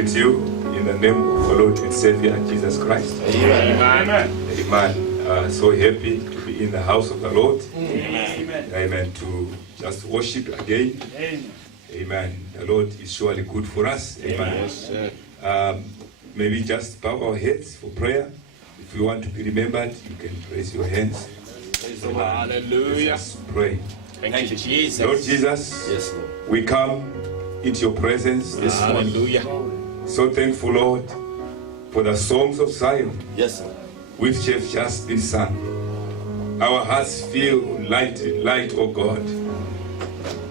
greet you in the name of our Lord and Savior, Jesus Christ. Amen. Amen. So happy to be in the house of the Lord. Amen. Amen. To just worship again. Amen. Amen. The Lord is surely good for us. Amen. Maybe just bow our heads for prayer. If you want to be remembered, you can raise your hands. Hallelujah. Let's pray. Thank you, Jesus. Lord Jesus, Yes, Lord. we come into your presence this morning. Hallelujah. So thankful, Lord, for the songs of Zion Yes, Lord. which have just been sung. Our hearts feel light, oh God.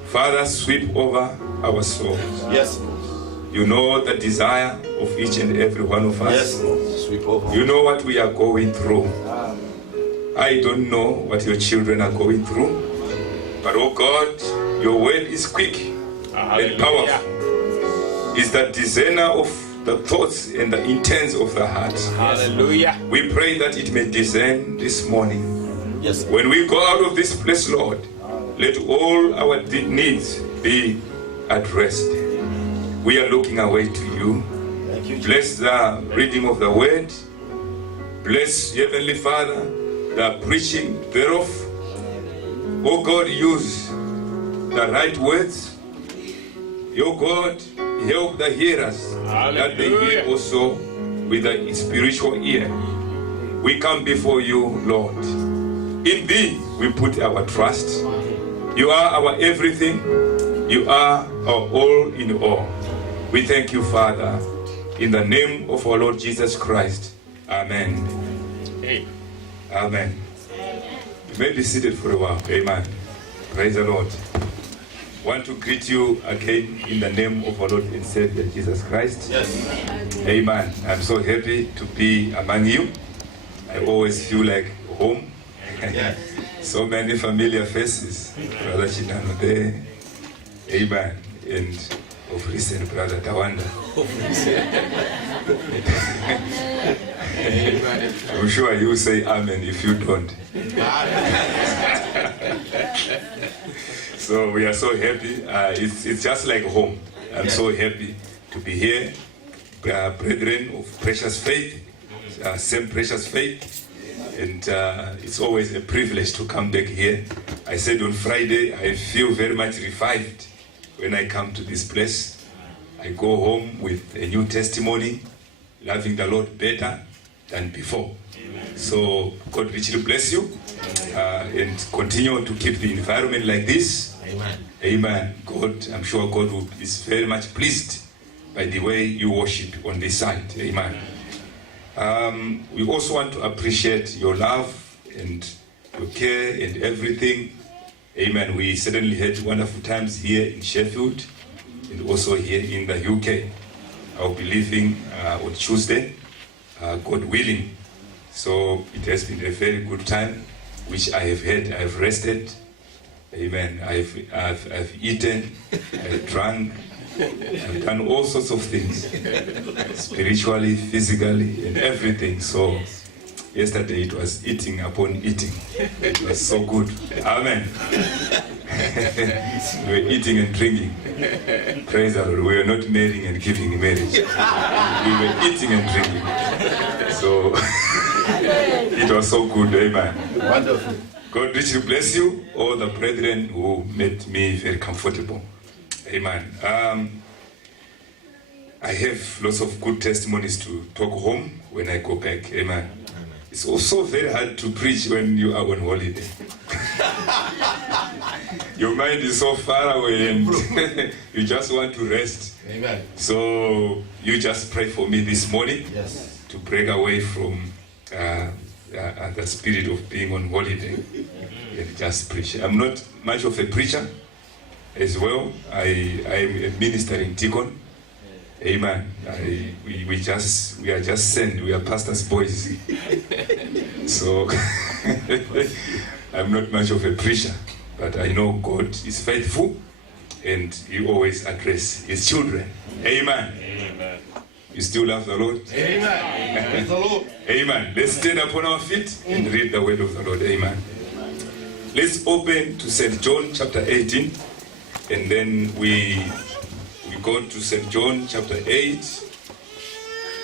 Father, sweep over our souls. Yes, Lord. You know the desire of each and every one of us. Yes, Lord. Sweep over. You know what we are going through. I don't know what your children are going through. But oh God, your word is quick and powerful. Is the discerner of the thoughts and the intents of the heart. Hallelujah. We pray that it may discern this morning. Yes, Lord. When we go out of this place, Lord, let all our needs be addressed. We are looking away to you. Thank you, Jesus. Bless the reading of the word. Bless, Heavenly Father, the preaching thereof. Oh God, use the right words. Your God, help the hearers that they hear also with a spiritual ear. We come before you, Lord. In thee we put our trust. You are our everything. You are our all in all. We thank you, Father, in the name of our Lord Jesus Christ. Amen. Hey. Amen. You may be seated for a while. Amen. Praise the Lord. Want to greet you again in the name of our Lord and Savior Jesus Christ. Yes. Amen. I'm so happy to be among you. I always feel like home. Yes. So many familiar faces. Brother Chinano there. Amen. And of recent, Brother Tawanda. I'm sure you say amen if you don't. So we are so happy. It's just like home. I'm so happy to be here. Brethren of precious faith, same precious faith. And it's always a privilege to come back here. I said on Friday, I feel very much revived when I come to this place. I go home with a new testimony, loving the Lord better than before. Amen. So God richly bless you and continue to keep the environment like this. Amen. Amen. God, I'm sure God is very much pleased by the way you worship on this side. Amen. We also want to appreciate your love and your care and everything. Amen. We certainly had wonderful times here in Sheffield and also here in the UK. I'll be leaving on Tuesday, God willing. So it has been a very good time, which I have had. I've rested. Amen. I've eaten, I've drunk, I've done all sorts of things, spiritually, physically, and everything. So yesterday it was eating upon eating. It was so good. Amen. We were eating and drinking. Praise the Lord. We were not marrying and giving marriage. We were eating and drinking. So it was so good. Amen. Wonderful. God richly bless you, all the brethren who made me very comfortable. Amen. I have lots of good testimonies to talk home when I go back. Amen. It's also very hard to preach when you are on holiday. Your mind is so far away and you just want to rest. Amen. So you just pray for me this morning. Yes. To break away from the spirit of being on holiday and just preach. I'm not much of a preacher as well. I'm a ministering deacon. Amen. We are just sent. We are pastors' boys. So I'm not much of a preacher, but I know God is faithful and He always addresses His children. Amen. Amen. You still love the Lord? Amen. Praise the Lord. Amen. Let's stand upon our feet and read the word of the Lord. Amen. Let's open to St. John chapter 18 and then we go to St. John chapter 8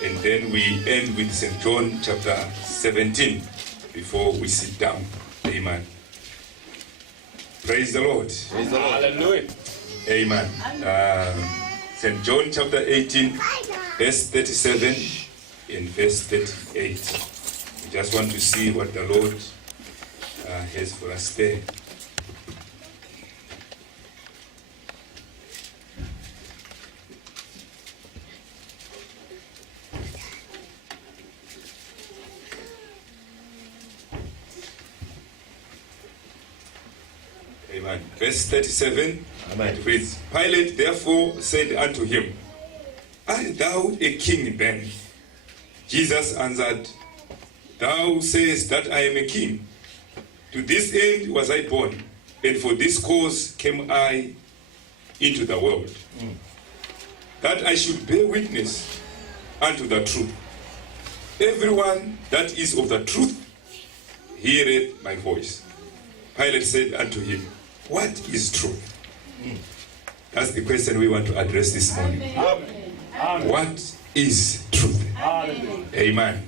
And then we end with St. John chapter 17 before we sit down. Amen. Praise the Lord. Praise the Lord. Hallelujah. Amen. St. John chapter 18, verse 37 and verse 38. We just want to see what the Lord has for us there. Amen. Verse 37. Amen. It reads, Pilate therefore said unto him, Art thou a king then? Jesus answered, Thou sayest that I am a king. To this end was I born, and for this cause came I into the world, that I should bear witness unto the truth. Everyone that is of the truth heareth my voice. Pilate said unto him, What is truth? That's the question we want to address this morning. What is truth? Amen.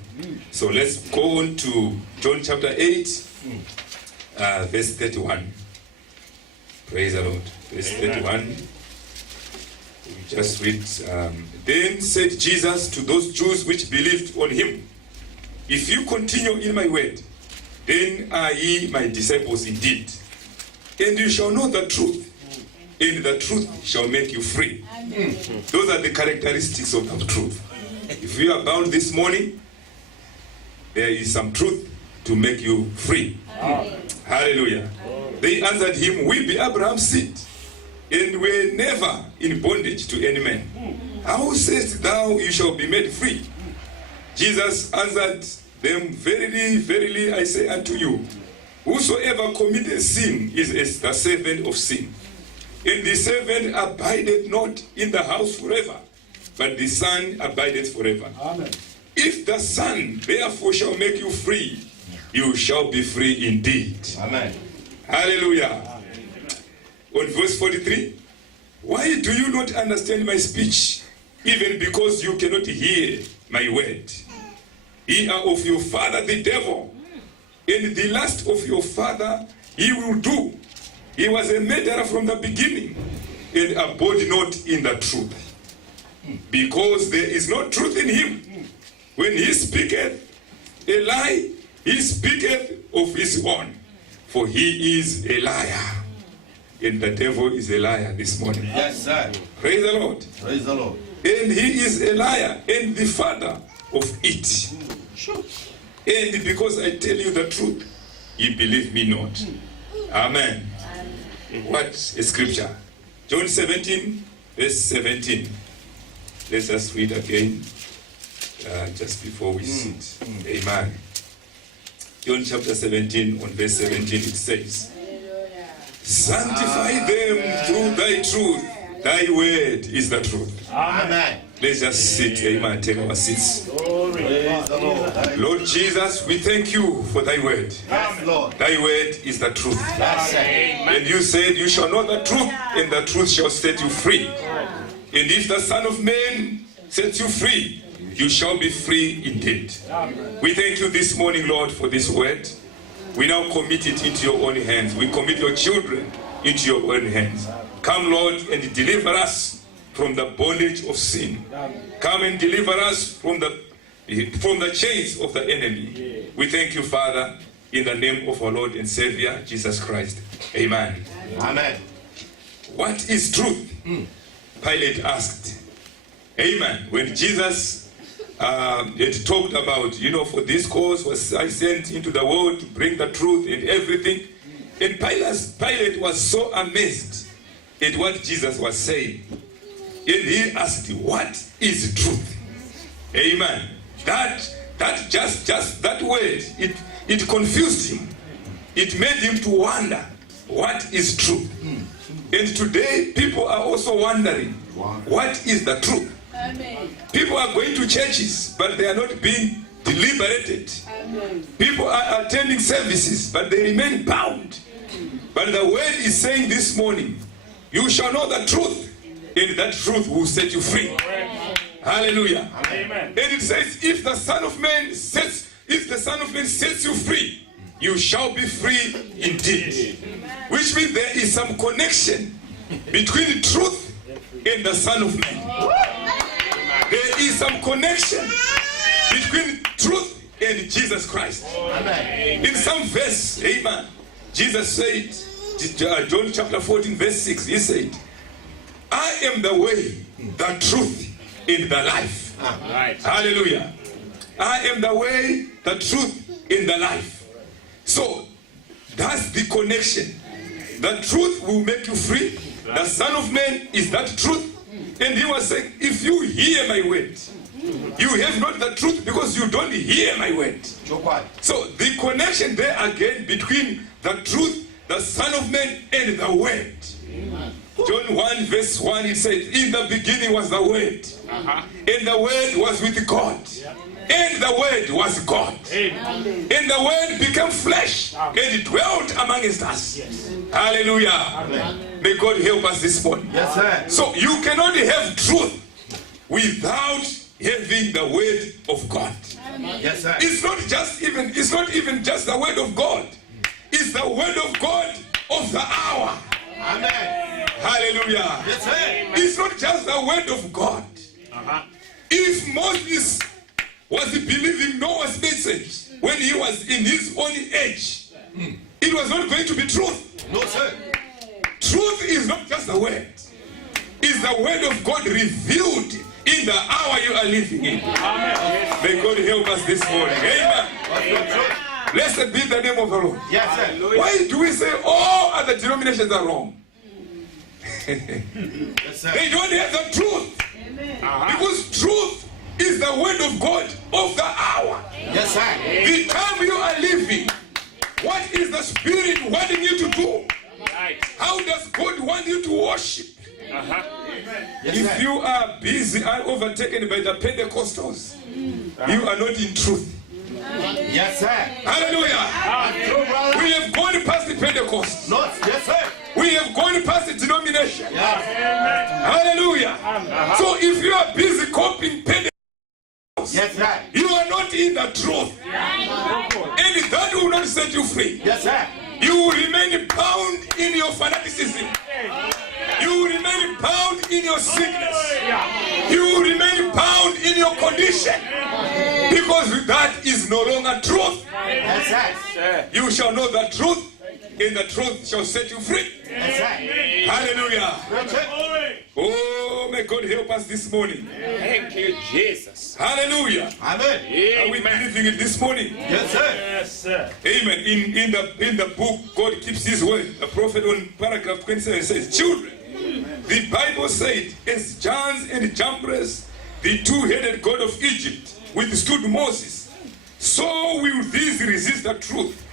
So let's go on to John chapter 8, verse 31. Praise the Lord. Verse 31. We just read. Then said Jesus to those Jews which believed on him, If you continue in my word, then are ye my disciples indeed. And you shall know the truth, and the truth shall make you free. Those are the characteristics of the truth. If you are bound this morning, there is some truth to make you free. Hallelujah. They answered him, We be Abraham's seed, and were never in bondage to any man. How sayest thou you shall be made free? Jesus answered them, Verily, verily, I say unto you, whosoever committeth sin is the servant of sin. And the servant abideth not in the house forever, but the Son abideth forever. Amen. If the Son therefore shall make you free, you shall be free indeed. Amen. Hallelujah. On verse 43, why do you not understand my speech, even because you cannot hear my word? Ye are of your father the devil, and the lust of your father he will do. He was a murderer from the beginning, and abode not in the truth, because there is no truth in him. When he speaketh a lie, he speaketh of his own, for he is a liar. And the devil is a liar this morning. Yes, sir. Praise the Lord. Praise the Lord. And he is a liar and the father of it. And because I tell you the truth, you believe me not. Amen. What a scripture. John 17, verse 17. Let's just read again, just before we sit. Amen. John chapter 17, on verse 17, it says, Sanctify them through thy truth. Thy word is the truth. Amen. Let's just sit, amen, take our seats. Praise the Lord. Lord Jesus, we thank you for thy word. Yes, Lord. Thy word is the truth. Yes, sir. And you said, you shall know the truth, and the truth shall set you free. And if the Son of Man sets you free, you shall be free indeed. We thank you this morning, Lord, for this word. We now commit it into your own hands. We commit your children into your own hands. Come, Lord, and deliver us from the bondage of sin. Come and deliver us from the chains of the enemy. We thank you, Father, in the name of our Lord and Savior, Jesus Christ. Amen. Amen. What is truth? Pilate asked. Amen. When Jesus had talked about, for this cause was I sent into the world to bring the truth and everything. And Pilate was so amazed at what Jesus was saying. And he asked, what is truth? Amen. That word, it confused him. It made him to wonder, what is truth? And today, people are also wondering, what is the truth? Amen. People are going to churches, but they are not being deliberated. Amen. People are attending services, but they remain bound. But the word is saying this morning, you shall know the truth, and that truth will set you free. Hallelujah. Amen. And it says, if the Son of Man sets you free, you shall be free indeed. Which means there is some connection between truth and the Son of Man. There is some connection between truth and Jesus Christ. Amen. In some verse, amen, Jesus said, John chapter 14 verse 6, he said, I am the way, the truth, and the life. Right. Hallelujah. I am the way, the truth, and the life. So, that's the connection. The truth will make you free. The Son of Man is that truth. And he was saying, if you hear my word, you have not the truth because you don't hear my word. So, the connection there again between the truth, the Son of Man, and the word. John 1 verse 1, it says, in the beginning was the word. And the word was with God. And the word was God. And the word became flesh. And it dwelt amongst us. Hallelujah. May God help us this morning. Yes, sir. So you cannot have truth without having the word of God. Yes, sir. It's not even just the word of God. It's the word of God of the hour. Amen. Hallelujah. Yes, sir. It's not just the word of God. If Moses was believing Noah's message when he was in his own age, it was not going to be truth. No, sir. Truth is not just the word. It's the word of God revealed in the hour you are living in. May God help us this morning. Amen. What's your truth? Blessed be the name of the Lord. Yes, sir. Why do we say all other denominations are wrong? Yes, sir. They don't have the truth. Because truth is the word of God of the hour. Yes, sir. The time you are living, what is the Spirit wanting you to do? Right. How does God want you to worship? Yes, If sir. you are busy and overtaken by the Pentecostals, you are not in truth. Yes, sir. Hallelujah. True, brother. We have gone past the Pentecost. No, yes, sir. We have gone past the denomination. Yes. Hallelujah. So if you are busy copying Pentecost, Yes, sir. you are not in the truth. And that will not set you free. Yes, sir. You will remain bound in your fanaticism. You will remain bound in your sickness. You will remain bound in your condition. Because that is no longer truth. Yes, sir. You shall know the truth, and the truth shall set you free. Yes, sir. Hallelujah. Preach it. Oh, may God help us this morning. Thank you, Jesus. Hallelujah. Amen. Are we believing it this morning? Yes, sir. Yes, sir. Amen. In the book, God keeps his word. The prophet on paragraph 27 says, children, the Bible said, as Jannes and Jambres, the two-headed god of Egypt, withstood Moses, so will these resist the truth.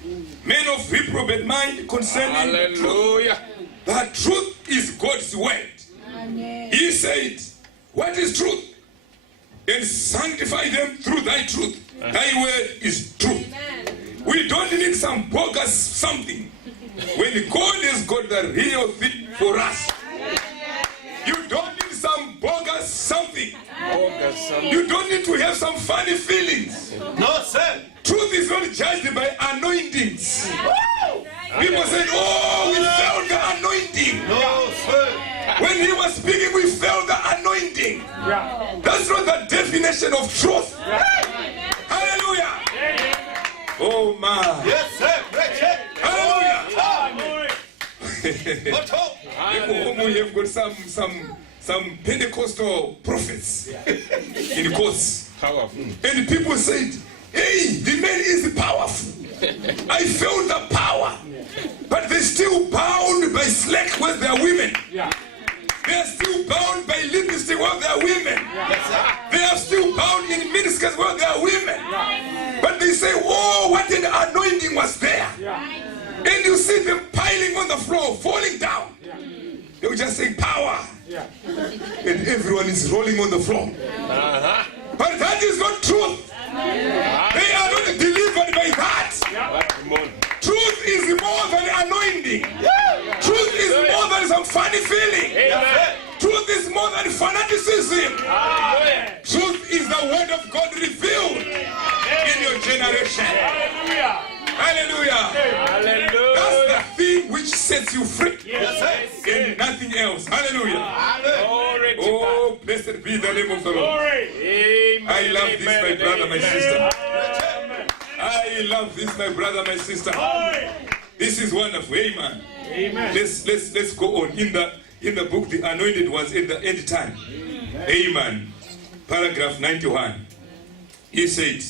Men of reprobate mind concerning the truth. Hallelujah. The truth is God's word. He said, what is truth? And sanctify them through thy truth. Thy word is truth. We don't need some bogus something. When God has got the real thing for us. You don't need some bogus something. You don't need to have some funny feelings. No, sir. Truth is not judged by anointings. People said, oh, we felt the anointing. No, sir. When he was speaking, we felt the anointing. That's not the definition of truth. Hallelujah. Oh, man. Yes, sir. Preach it. Hallelujah. What hope? We have got some Pentecostal prophets in courts. Powerful. And people said, hey, the man is powerful. I felt the power. But they're still bound by slack with their women. They're still bound by lipstick with their women. They are still bound in miniskirts with their women. But they say, oh, what an anointing was there. And you see them piling on the floor, falling down. They were just saying power. And everyone is rolling on the floor. But that is not truth. They are not delivered by that. Truth is more than anointing. Truth is more than some funny feeling. Truth is more than fanaticism. sets you free. Yes, sir. And nothing else. Hallelujah. Amen. Glory to God. Oh, blessed be the name of the Lord. Glory. Amen. I love this, my Amen. brother, my Amen. sister. Amen. I love this, my brother, my sister. Glory. This is wonderful. Amen. Amen. Let's go on. In the book, the anointed ones in the end time. Amen. Paragraph 91. He said,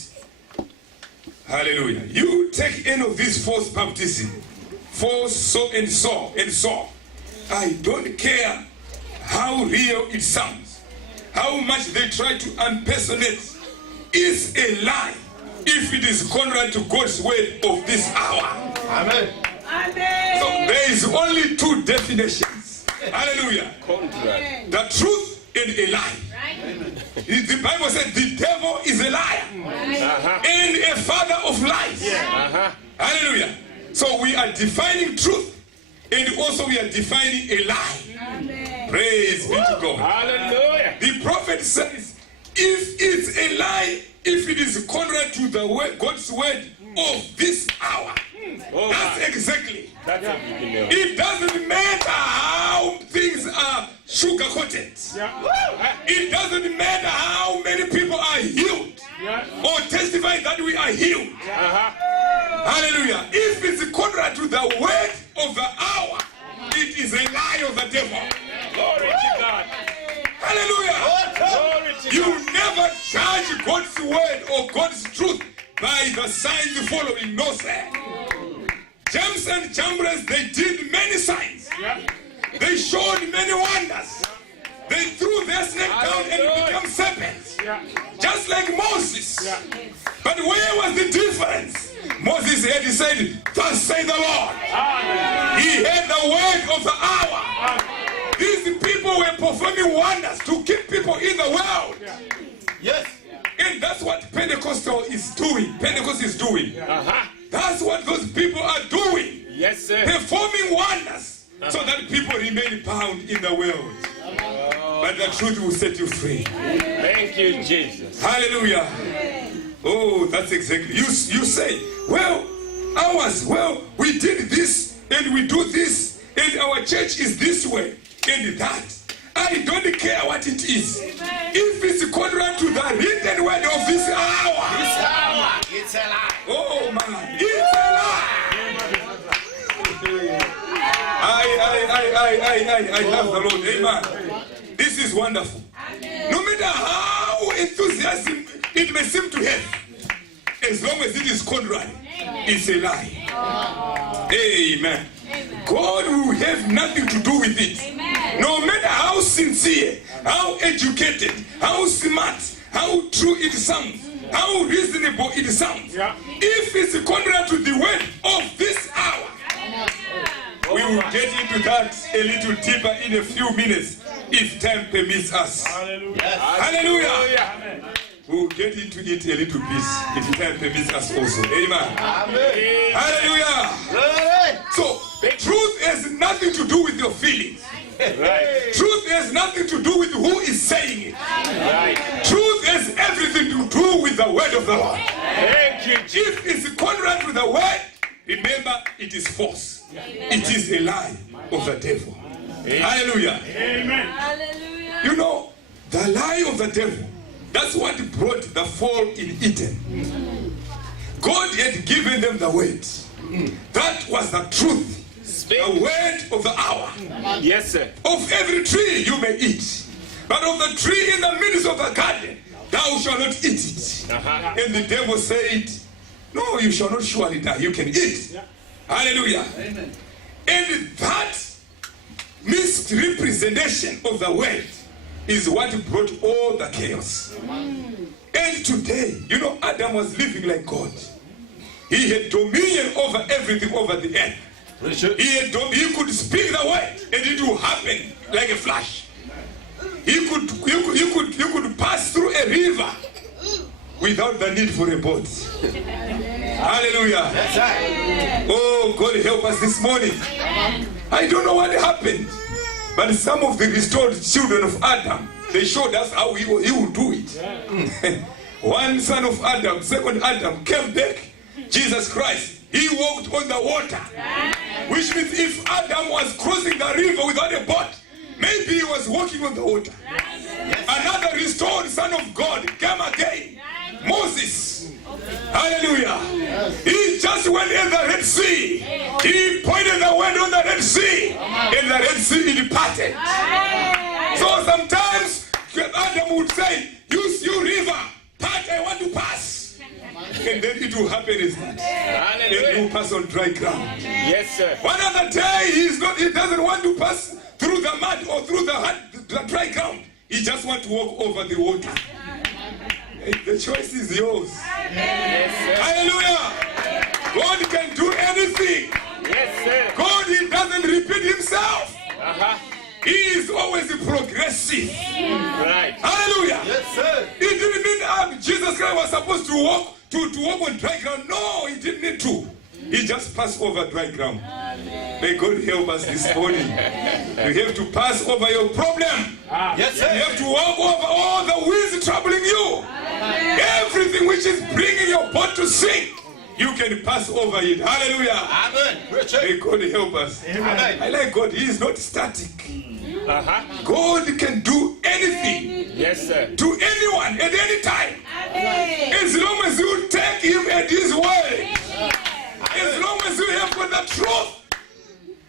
hallelujah. You take any of these false baptism, false so and so and so. I don't care how real it sounds, how much they try to impersonate. It's a lie if it is contrary to God's word of this hour. Amen. So there is only two definitions. Hallelujah. Contrary. The truth and a lie. The Bible said the devil is a liar and a father of lies. Hallelujah. So we are defining truth and also we are defining a lie. Praise be to God. Hallelujah. The prophet says, if it's a lie, if it is contrary to the word, God's word of this hour, Oh, that's my. exactly. That's a big deal. It doesn't matter how things are sugar-coated. Yeah. It doesn't matter how many people are healed Yeah. or testify that we are healed. Hallelujah. If it's contrary to the word of the hour, it is a lie of the devil. Glory to God. Hallelujah. Glory to You God. never judge God's word or God's truth by the signs following. No, sir. James and Jambres, they did many signs. Yeah. They showed many wonders. They threw their snake down and it became serpents. Yeah. Just like Moses. Yeah. But where was the difference? Moses had said, thus say the Lord. He had the word of the hour. These people were performing wonders to keep people in the world. Yes. And that's what Pentecostal is doing. Pentecost is doing. That's what those people are doing. Yes, sir. Performing wonders so that people remain bound in the world. But the truth will set you free. Thank you, Jesus. Hallelujah. Oh, that's exactly. You say, well, we did this and we do this and our church is this way and that. I don't care what it is. If it's contrary to the written word of this hour, It's a lie. oh man, it's a lie. I love the Lord. Amen. This is wonderful. No matter how enthusiastic it may seem to have, as long as it is contrary, it's a lie. Amen. God will have nothing to do with it. No matter how sincere, how educated, how smart, how true it sounds, how reasonable it sounds. Yeah. If it's contrary to the word of this hour, we will get into that a little deeper in a few minutes if time permits us. Hallelujah. Hallelujah. Hallelujah. We'll get into it a little bit if time permits us also. Amen. Amen. Hallelujah. Glory. So, truth has nothing to do with your feelings. Right. Truth has nothing to do with who is saying it. Right. Truth has everything to do with the word of the Lord. Thank you, Jesus. If it's contrary to the word, remember it is false. It is a lie of the devil. Hallelujah. Amen. You know, the lie of the devil, that's what brought the fall in Eden. God had given them the word. That was the truth. The word of the hour. Yes, sir. Of every tree you may eat, but of the tree in the midst of the garden, thou shalt not eat it. And the devil said, no, you shall not surely die. You can eat. Hallelujah. Amen. And that misrepresentation of the word is what brought all the chaos. And today, you know, Adam was living like God. He had dominion over everything over the earth. He could speak the word and it would happen like a flash. You could pass through a river without the need for a boat. Hallelujah. That's right. Oh, God help us this morning. I don't know what happened, but some of the restored children of Adam, they showed us how he will do it. One son of Adam, second Adam, came back, Jesus Christ. he walked on the water. Which means if Adam was crossing the river without a boat, maybe he was walking on the water. Another restored son of God came again, Moses. Hallelujah. He just went in the Red Sea. He pointed the wind on the Red Sea, and the Red Sea departed. So sometimes Adam would say, you river, part, I want to pass. And then it will happen is that. And he will pass on dry ground. Yes, sir. One other day, he doesn't want to pass through the mud or through the dry ground. He just wants to walk over the water. The choice is yours. Yes, sir. Hallelujah. God can do anything. Yes, sir. God, he doesn't repeat himself. Uh-huh. He is always progressive. Right. Hallelujah. Yes, sir. It didn't mean Jesus Christ was supposed to walk on dry ground. No, he didn't need to. He just passed over dry ground. May God help us this morning. You have to pass over your problem. Yes, You sir. have to walk over all the winds troubling you. Everything which is bringing your boat to sink, you can pass over it. Hallelujah. Amen. May God help us. Amen. I like God. He is not static. Uh-huh. God can do anything Yes, sir. to anyone at any time. As long as you take him at his word. As long as you have got the truth.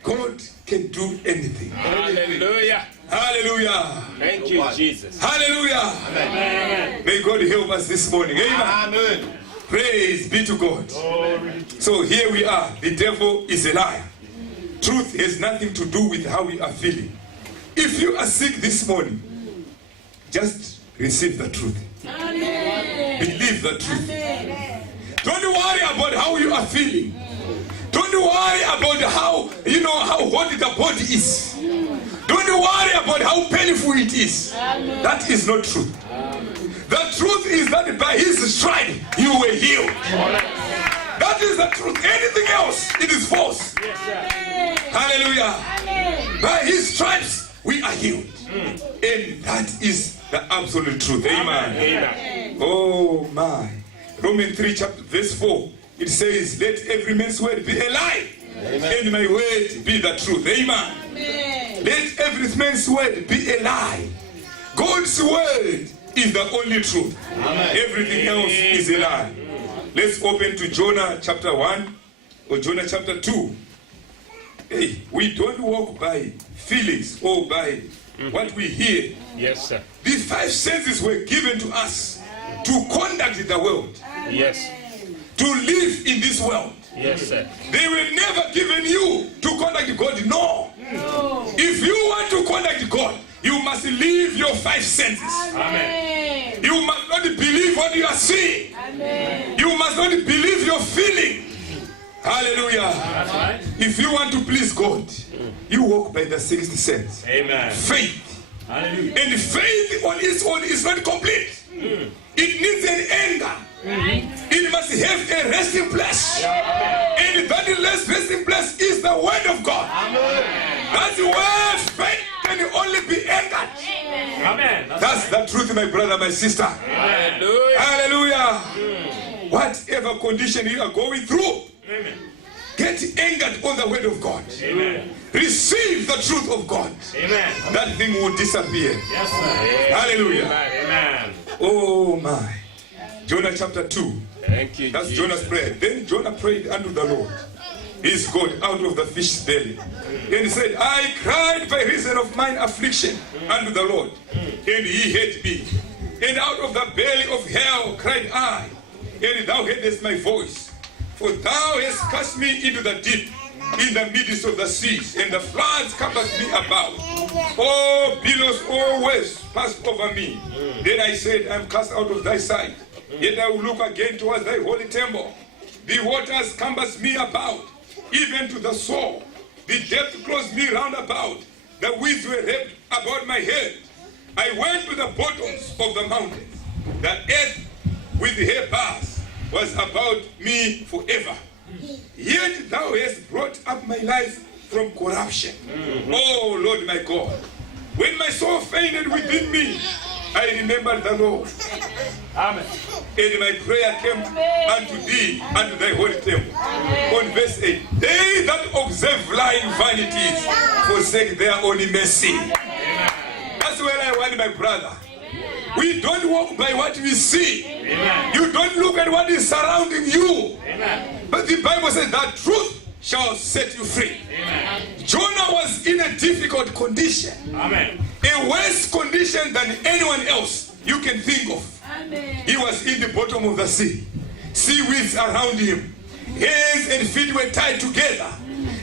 God can do anything. Hallelujah. Hallelujah. Thank you, Jesus. Hallelujah. May God help us this morning. Amen. Amen. Praise be to God. So here we are. The devil is a liar. Truth has nothing to do with how we are feeling. If you are sick this morning, just receive the truth. Believe the truth. Don't worry about how you are feeling. Don't worry about how hot the body is. Don't worry about how painful it is. That is not truth. The truth is that by his stripe you were healed. That is the truth. Anything else, it is false. Hallelujah. By his stripes we are healed. And that is the absolute truth. Amen. Amen. Oh my. Romans 3 chapter verse 4. It says, let every man's word be a lie. And my word be the truth. Amen. Let every man's word be a lie. God's word is the only truth. Everything else is a lie. Let's open to Jonah chapter 1 or Jonah chapter 2. Hey, we don't walk by feelings or by what we hear. Yes, sir. These 5 senses were given to us to conduct the world, Yes. to live in this world. Yes, sir. They were never given you to conduct God. No. If you want to conduct God, you must live your 5 senses. Amen. You must not believe what you are seeing. You must not believe your feeling. Hallelujah. That's right. If you want to please God, you walk by the 6th sense. Amen. Faith. Hallelujah. And faith on its own is not complete. It needs an anchor. It must have a resting place. And that resting place is the word of God. That's where faith can only be anchored. Amen. That's the truth, my brother, my sister. Hallelujah. Hallelujah. Whatever condition you are going through, get anchored on the word of God. Amen. Receive the truth of God. Amen. That thing will disappear. Yes, sir. Hallelujah. Amen. Oh my. Jonah chapter 2. Thank you, That's Jesus. Jonah's prayer. Then Jonah prayed unto the Lord, his God, out of the fish's belly. And he said, I cried by reason of mine affliction unto the Lord, and he heard me. And out of the belly of hell cried I, and thou heardest my voice. For thou hast cast me into the deep, in the midst of the seas, and the floods compassed me about. Oh, billows always passed over me. Then I said, I am cast out of thy sight. Yet I will look again towards thy holy temple. The waters compassed me about, even to the soul. The depth closed me round about. The winds were wrapped about my head. I went to the bottoms of the mountains. The earth with her bars was about me forever. Yet thou hast brought up my life from corruption. Oh Lord my God, when my soul fainted within me, I remembered the Lord. Amen. And my prayer came unto thee, unto thy holy temple. On verse 8, they that observe lying vanities forsake their own mercy. That's where I want my brother. We don't walk by what we see. Amen. You don't look at what is surrounding you. Amen. But the Bible says that truth shall set you free. Amen. Jonah was in a difficult condition. Amen. A worse condition than anyone else you can think of. He was in the bottom of the sea. Seaweeds around him. Hands and feet were tied together.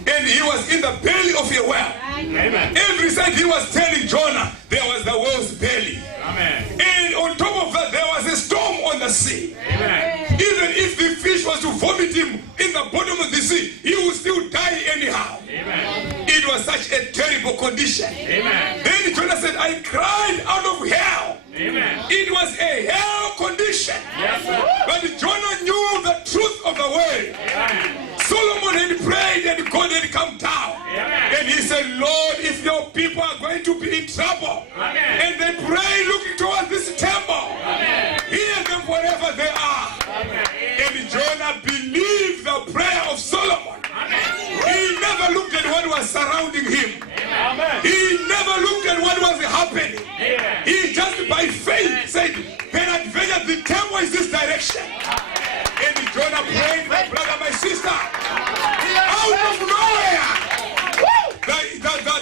And he was in the belly of a well. Amen. Every side he was telling Jonah, there was the whale's belly. Amen. And on top of that, there was a storm on the sea. Amen. Even if the fish was to vomit him in the bottom of the sea, he would still die anyhow. Amen. It was such a terrible condition. Amen. Then Jonah said, I cried out of hell. Amen. It was a hell condition. Yes, sir. But Jonah knew the truth of the word. Amen. Solomon had prayed and God had come down. Amen. And he said, Lord, if your people are going to be in trouble, Amen. and they pray looking towards this temple, Amen. hear them wherever they are. Amen. And Jonah believed the prayer of Solomon. He never looked at what was surrounding him. Amen. He never looked at what was happening. Amen. He just by faith said, peradventure the temple is this direction. And Jonah prayed, my brother, my sister, out of nowhere,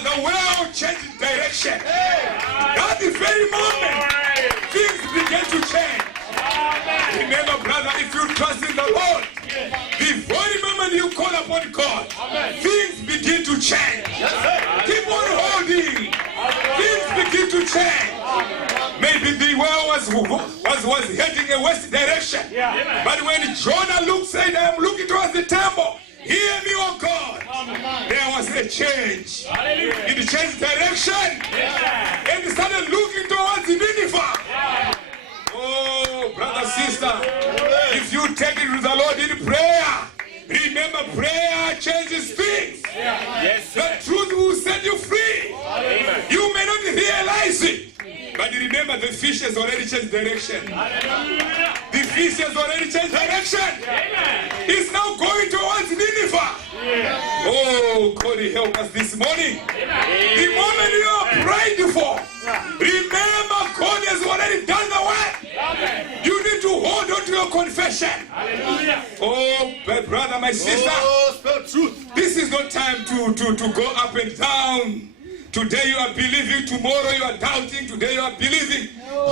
the world changed direction. At the very moment, things began to change. Remember, brother, if you trust in the Lord, the very moment you call upon God, things begin to change. Keep on holding. Things begin to change. Maybe the world was heading a west direction. But when Jonah looked, said, I am looking towards the temple. Hear me, oh God. There was a change. It changed direction. And he started looking towards Nineveh. Oh, brother, sister, if you take it to the Lord in prayer, remember prayer changes things. Yes, The truth will set you free. Amen. You may not realize it, but remember the fish has already changed direction. The fish has already changed direction. It's now going towards Nineveh. Oh, God, help us this morning. The moment you are prayed for, remember God has already done the work. You need to hold on to your confession. Oh, my brother, my sister, Oh, spell truth. this is not time to go up and down. Today you are believing, tomorrow you are doubting, today you are believing.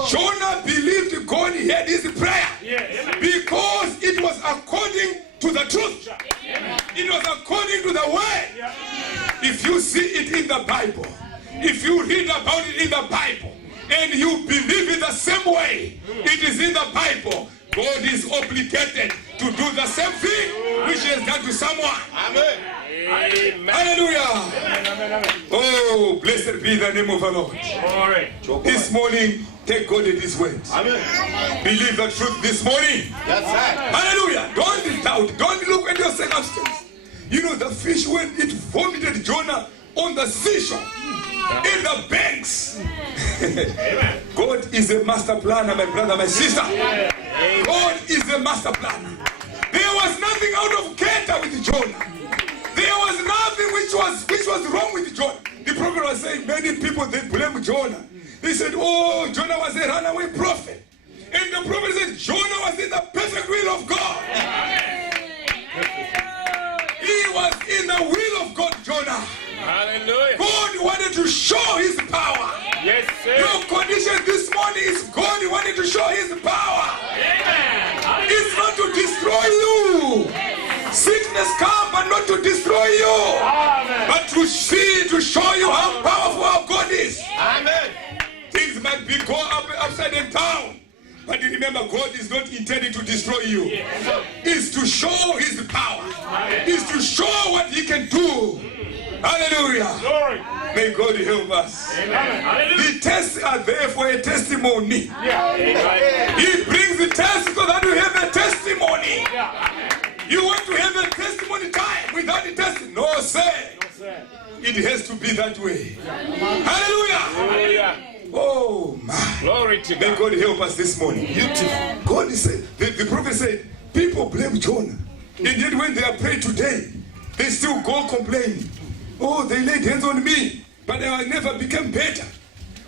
Jonah believed God heard his prayer because it was according to the truth. It was according to the word. If you see it in the Bible, if you read about it in the Bible, and you believe it the same way it is in the Bible, God is obligated to do the same thing which he has done to someone. Amen. Amen. Hallelujah. Oh, blessed be the name of the Lord. Glory. This morning, take God at his word. Amen. Believe the truth this morning. That's right. Hallelujah. Don't doubt. Don't look at your circumstance. You know, the fish, when it vomited Jonah on the seashore, in the banks. God is a master planner, my brother, my sister. God is a master planner. There was nothing out of character with Jonah. There was nothing which was wrong with Jonah. The prophet was saying, many people, they blame Jonah. They said, oh, Jonah was a runaway prophet. And the prophet said, Jonah was in the perfect will of God. He was in the will of God, Jonah. Hallelujah. God wanted to show his power. Yes, sir. Your condition this morning is God wanted to show his power. Amen. It's not to destroy you. Sickness come, but not to destroy you. Amen. But to see, to show you how powerful our God is. Amen. Things might be go upside and down. But remember, God is not intending to destroy you. It's to show his power. It's to show what he can do. Hallelujah. Glory. May God help us. Amen. Hallelujah. The tests are there for a testimony. Yeah. Amen. He brings the test so that you have a testimony. Yeah. You want to have a testimony time without the test? No, sir. Sir. It has to be that way. Hallelujah. Hallelujah. Oh, my. Glory to May God. God help us this morning. God is saying, the prophet said, people blame Jonah. And yet when they are praying today, they still go complaining. Oh, they laid hands on me, but I never became better.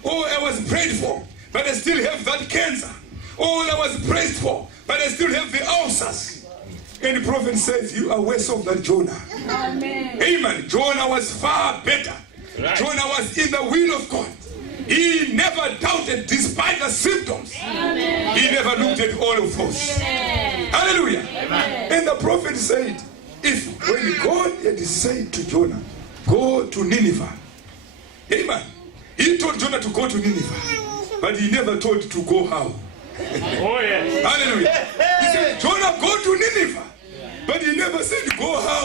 Oh, I was prayed for, but I still have that cancer. Oh, I was prayed for, but I still have the ulcers. And the prophet says, you are worse off than Jonah. Amen. Jonah was far better. Right. Jonah was in the will of God. He never doubted despite the symptoms. He never looked at all of us. Hallelujah. And the prophet said, when God had said to Jonah, go to Nineveh. Amen. He told Jonah to go to Nineveh, but he never told to go how. Oh, yes. Hallelujah. He said, Jonah, go to Nineveh, but he never said go how.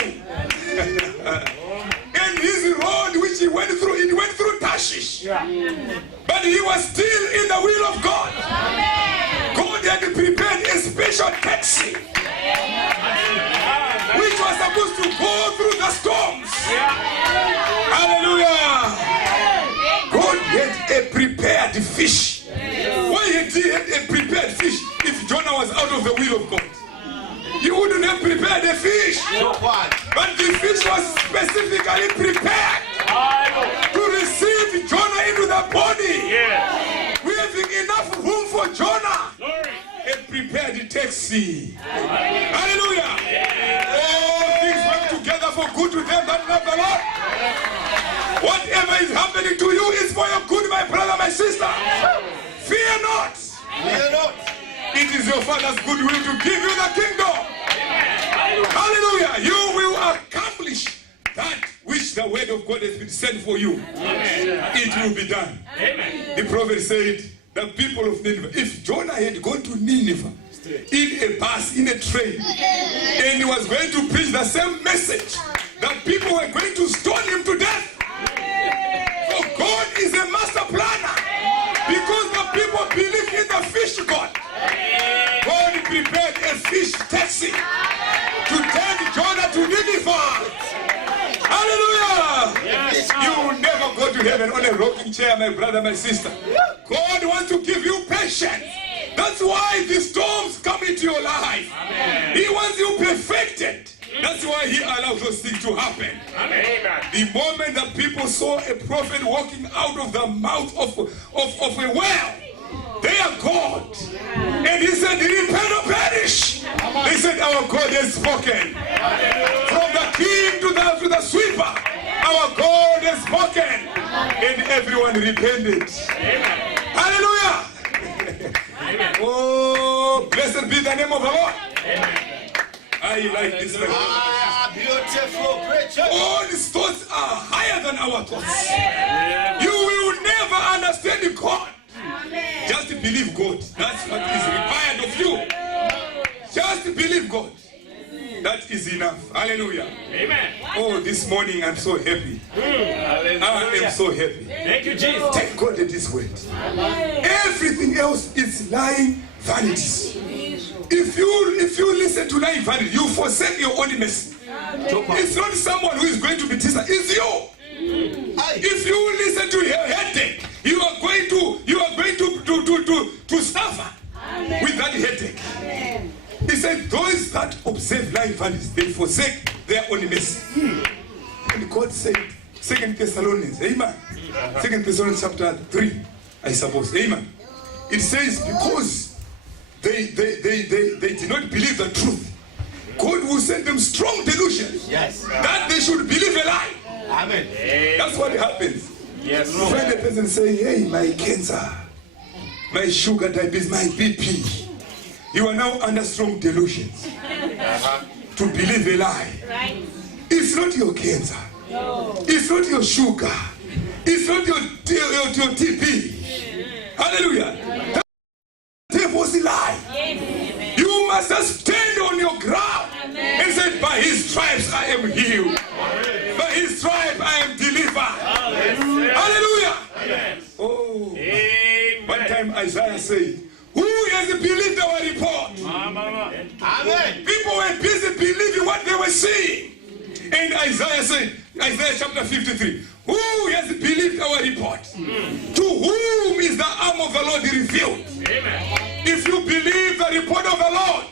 And his road which he went through Tarshish. But he was still in the will of God. God had prepared a special taxi which was supposed to go through the storms. Hallelujah. God had a prepared fish. Why had he had a prepared fish if Jonah was out of the will of God? He wouldn't have prepared a fish. But the fish was specifically prepared to receive Jonah into the body. We having enough room for Jonah. A prepared taxi. Hallelujah. All things work together for good to them that love the Lord. Whatever is happening to you is for your good, my brother, my sister. Fear not. Fear not. It is your Father's good will to give you the kingdom. Hallelujah. You will accomplish that which the word of God has been sent for you. It will be done. The prophet said, the people of Nineveh, if Jonah had gone to Nineveh in a bus, in a train, and he was going to preach the same message, the people were going to stone him to death. So God is a master planner. Because the people believe in the fish God. God prepared a fish taxi to take Jonah to Nineveh. Hallelujah. You will never go to heaven on a rocking chair, my brother, my sister. God wants to give you patience. That's why the storms come into your life. He wants you perfected. That's why he allows those things to happen. The moment that people saw a prophet walking out of the mouth of a well, they are God. And he said, repent or perish. They said, our God has spoken. From the king to the sweeper, our God has spoken. And everyone repented. Hallelujah. Oh, blessed be the name of the Lord. I like this one. Beautiful preacher. All his thoughts are higher than our thoughts. You will never understand God. Just believe God. That's what is required of you. Just believe God. That is enough. Hallelujah. Amen. Oh, this morning I'm so happy. I am so happy. Thank you, Jesus. Take God at His word. Everything else is lying vanities. If you listen to lying vanity, you forsake your own mess. It's not someone who is going to be teaser. It's you. If you listen to your headache, you are going to suffer with that headache. He said, those that observe lying vanities, they forsake their own mess. And God said, 2 Thessalonians, amen. 2 Thessalonians chapter 3, I suppose, amen. It says, because they did not believe the truth, God will send them strong delusions that they should believe a lie. Amen. That's what happens. Yes, You find a person saying, hey, my cancer, my sugar, diabetes, my BP. You are now under strong delusions to believe a lie. It's not your cancer. It's not your sugar. It's not your TB. Hallelujah. The devil's lie. You must just stand on your ground and say, by his stripes I am healed. By his stripes I am delivered. Hallelujah. Oh. One time Isaiah said, who has believed our report? Amen. People were busy believing what they were seeing. And Isaiah said, Isaiah chapter 53, who has believed our report. To whom is the arm of the Lord revealed? Amen. If you believe the report of the Lord,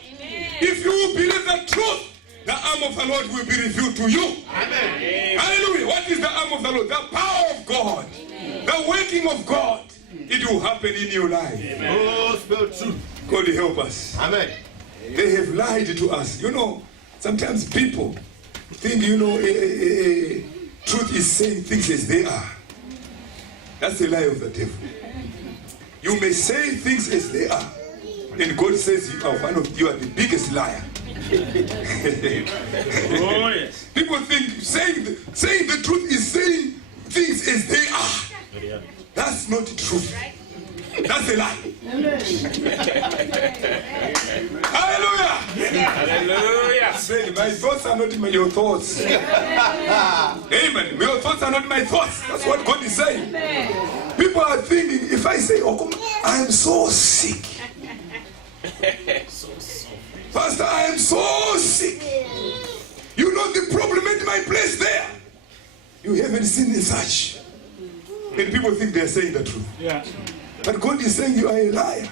if you believe the truth, the arm of the Lord will be revealed to you. Amen. Hallelujah. What is the arm of the Lord? The power of God. The working of God. It will happen in your life. Oh, spell truth. God help us. Amen. They have lied to us. You know, sometimes people think, truth is saying things as they are. That's the lie of the devil. You may say things as they are. And God says you are you are the biggest liar. Oh, yes. People think saying the truth is saying things as they are. That's not truth. That's a lie. Hallelujah. Hallelujah. Say, my thoughts are not your thoughts. Amen. Your thoughts are not my thoughts. That's what God is saying. People are thinking, if I say, oh, I am so sick. Pastor, I am so sick. You know the problem at my place there. You haven't seen the such. And people think they are saying the truth. Yeah. But God is saying you are a liar.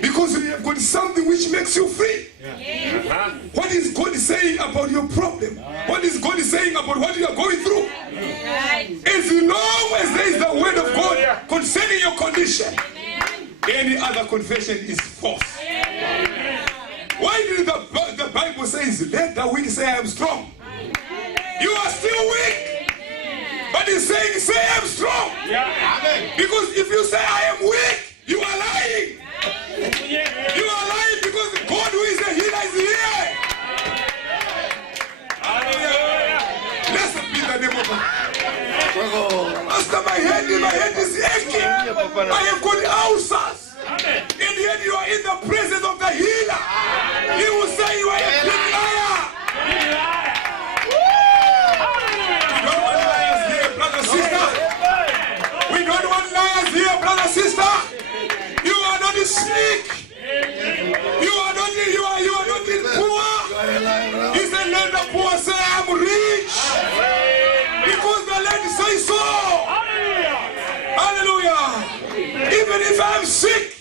Because you have got something which makes you free. Uh-huh. What is God saying about your problem? What is God saying about what you are going through? As long as there is the word of God concerning your condition, any other confession is false. Why did the Bible says, let the weak say I am strong? You are still weak. But he's saying, say I'm strong. Yeah. Amen. Because if you say I am weak, you are lying. You are lying because God who is the healer is here. Hallelujah. Blessed be the name of God. Master, my head is aching. I have got ulcers. Amen. And yet you are in the presence of the healer. He will say you are a big liar. We don't want liars here, brother, sister. You are not a snake. You are not poor. He said, let the poor say I'm rich. Because the Lord says so. Hallelujah. Even if I'm sick.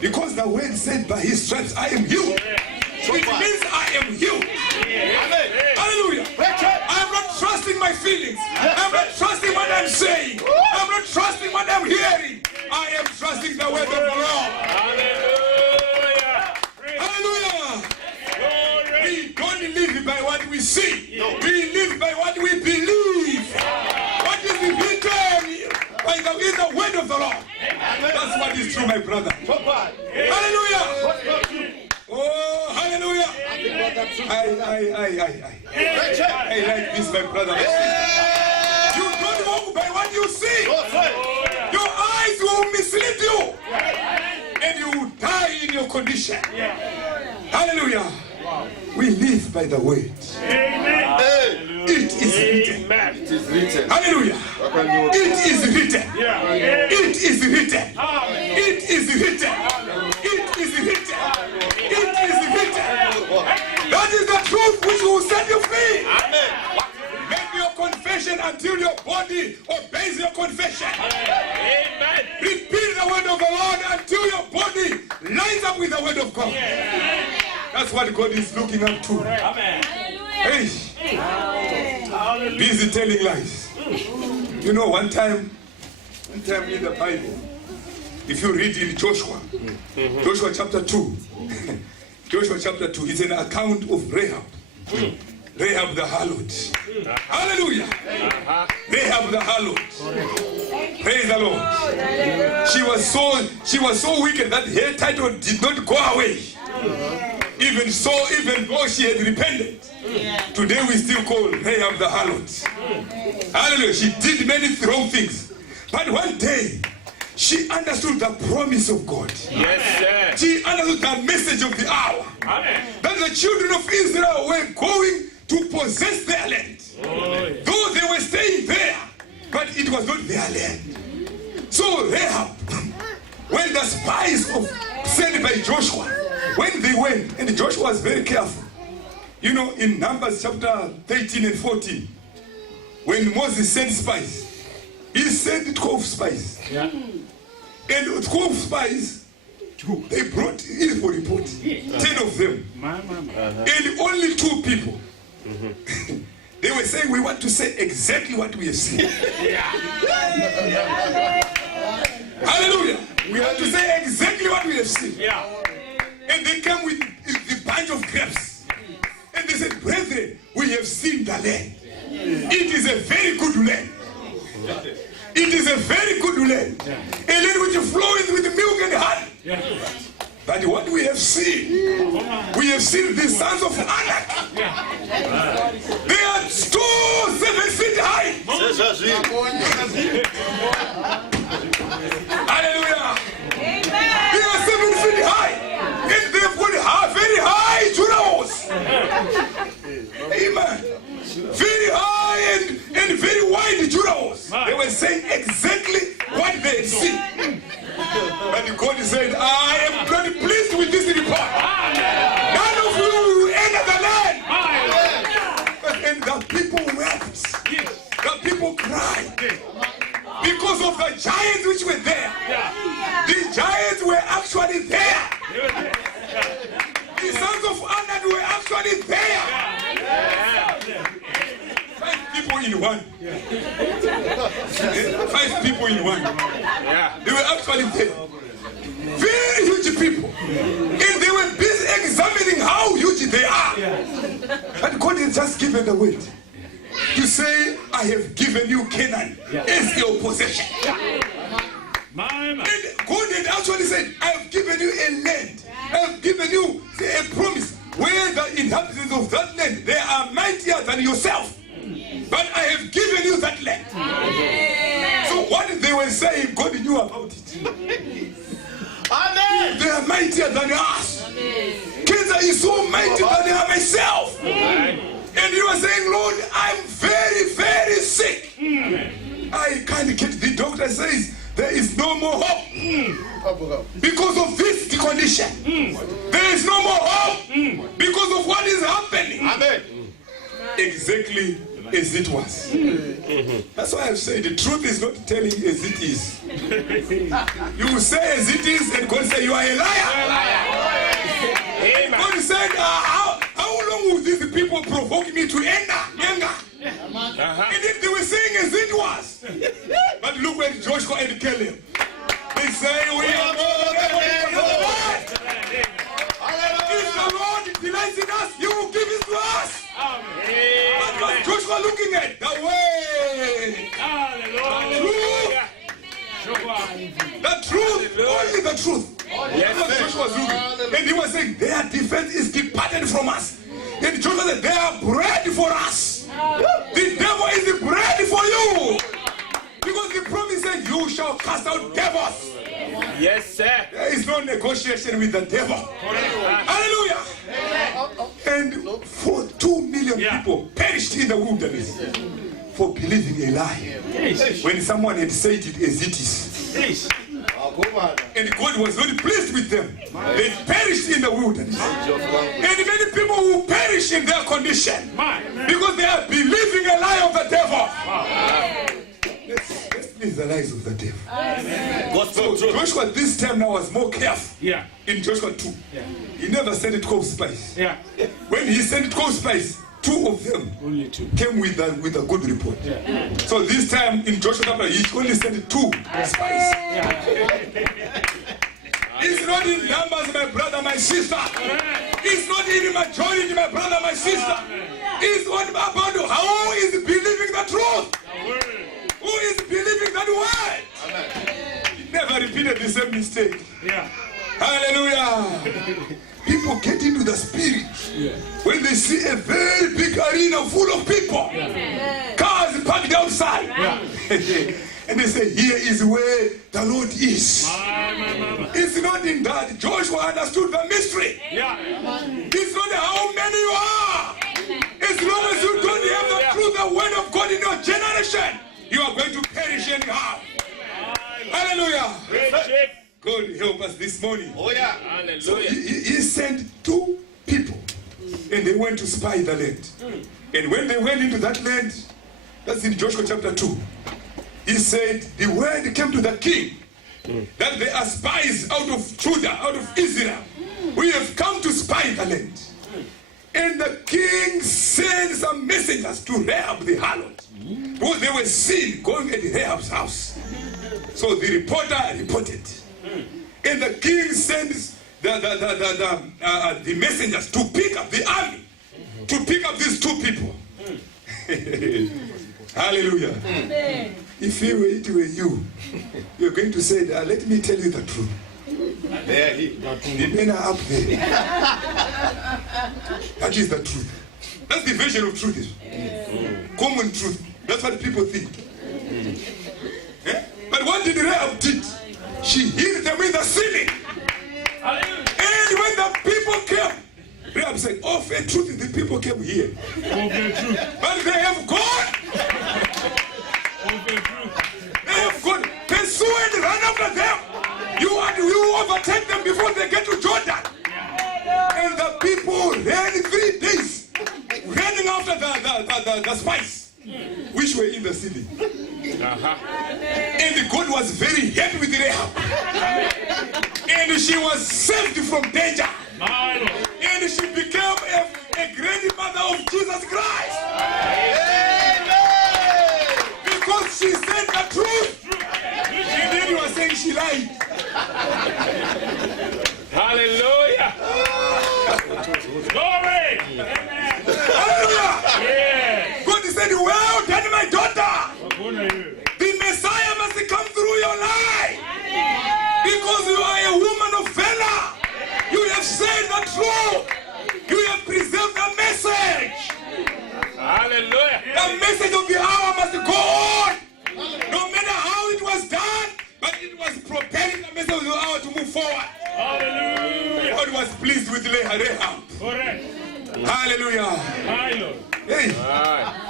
Because the word said by his stripes I am healed. So it means I am healed. Hallelujah. I'm not trusting my feelings. I'm not trusting what I'm saying. I'm not trusting what I'm hearing. I am trusting the word of the Lord. Hallelujah. Hallelujah. We don't live by what we see. We live by what we believe. What is written in the word of the Lord. That's what is true, my brother. Hallelujah. Oh, hallelujah. I like this, my brother. You don't walk by what you see. Your eyes will mislead you. And you will die in your condition. Hallelujah. We live by the word. Amen. It is written. Amen. It is written. Hallelujah. It is written. Yeah. It is written. Amen. It is written. It is written. It is written. That is the truth which will set you free. Make your confession until your body obeys your confession. Amen. Repeat the word of the Lord until your body lines up with the word of God. That's what God is looking up to. Amen. Hey, busy telling lies. You know, one time in the Bible, if you read in Joshua, Joshua chapter 2, Joshua chapter 2, it's an account of Rahab. Rahab the harlot. Hallelujah. Rahab the harlot. Praise the Lord. She was so wicked that her title did not go away. Even though she had repented. Today we still call Rahab the harlot. Hallelujah. She did many wrong things. But one day, she understood the promise of God. Yes, sir. She understood the message of the hour. Amen. That the children of Israel were going to possess their land. Though they were staying there, but it was not their land. So Rahab, when the spies sent by Joshua, when they went, and Joshua was very careful. You know, in Numbers chapter 13 and 14, when Moses sent spies, he sent 12 spies. Yeah. And 12 spies, they brought evil report. 10 of them. And only 2 people. They were saying, we want to say exactly what we have seen. Hallelujah. We want to say exactly what we have seen. Yeah. And they came with the bunch of grapes. And they said, brethren, we have seen the land. It is a very good land. It is a very good land. A land which flows with milk and honey. But what we have seen the sons of Anak. They are 2 7 feet high. Hallelujah. They are 7 feet high. And they've got very high jurors. Amen. Very high and very wide jurors. They were saying exactly what they had seen. But God said, I am very pleased with this report. None of you will enter the land. And the people wept. The people cried. Because of the giants which were there. The giants were actually there. The sons of Anak were actually there. 5 people in one. 5 people in one. They were actually there. Very huge people. And they were busy examining how huge they are. And God has just given the word to say, I have given you Canaan as your possession. And God had actually said, I have given you a land. I have given you a promise where the inhabitants of that land, they are mightier than yourself. But I have given you that land. So what they were saying, God knew about it. Amen. They are mightier than us. Keza is so mighty than I myself. And you are saying, Lord, I'm very, very sick. I can't get, the doctor says there is no more hope. Because of this condition. There is no more hope. Because of what is happening. Amen. Exactly as it was. That's why I've said the truth is not telling as it is. You say as it is and God say you are a liar. God said, how long will these people provoke me to anger? And if they were saying as it was. But look when Joshua and Caleb, they say we are more than Lord. If the Lord delights in us, He will give it to us. What was Joshua looking at? The way. The truth. Only the truth. That's what Joshua was looking. And he was saying, their defense is departed from us. And Joshua said, they are bread for us. The devil is the bread for you. Because the promise said, you shall cast out devils. Yes, sir. There is no negotiation with the devil. Hallelujah. And for 2 million people perished in the wilderness for believing a lie. When someone had said it as it is. And God was not pleased with them. They perished in the wilderness. And many people will perish in their condition because they are believing a lie of the devil. Let's please the lies of the devil. So Joshua this time now was more careful. In Joshua 2. He never sent 12 spies. When he sent 12 spies, 2 of them came with a good report. So this time in Joshua chapter, he only sent 2 spies. It's not in numbers, my brother, my sister. It's not in majority, my brother, my sister. It's not about who is believing the truth. Who is believing that word? He never repeated the same mistake. Hallelujah. People get into the spirit when they see a very big arena full of people. Cars parked outside. And they say, here is where the Lord is. It's not in that. Joshua understood the mystery. It's not how many you are. As long as you don't have the truth, the word of God in your generation, you are going to perish anyhow. Hallelujah. God help us this morning. So he sent 2 people and they went to spy the land. And when they went into that land, That's in Joshua chapter 2. He said, the word came to the king that there are spies out of Judah, out of Israel. We have come to spy the land. And the king sent some messengers to Rahab the harlot, because they were seen going at Rahab's house. So the reporter reported. And the king sends the messengers to pick up the army, to pick up these two people. Hallelujah. Amen. If it were you, you're going to say, let me tell you the truth. There he. The men are up there. That is the truth. That's the version of truth. Common truth. That's what people think. But what did Rahab did? She hid them in the ceiling. And when the people came, Rahab said, oh, fair truth, the people came here. But they have gone. They have gone. Pursue and run after them. You overtake them before they get to Jordan. And the people ran 3 days, running after the spies, which were in the city. And God was very happy with Rahab. And she was saved from danger. And she became a grandmother of Jesus Christ. Because she said the truth. And then you are saying she lied. Hallelujah. Glory. Hallelujah. Yeah. God said, well done, my daughter. The Messiah must come through your life. Because you are a woman of valor. You have said the truth. You have preserved the message. Hallelujah. The message of the hour must go on. No matter how it was done, but it was propelling the message of the hour to move forward. Hallelujah. God was pleased with Rahab. Correct. Hallelujah. My Lord. Hey,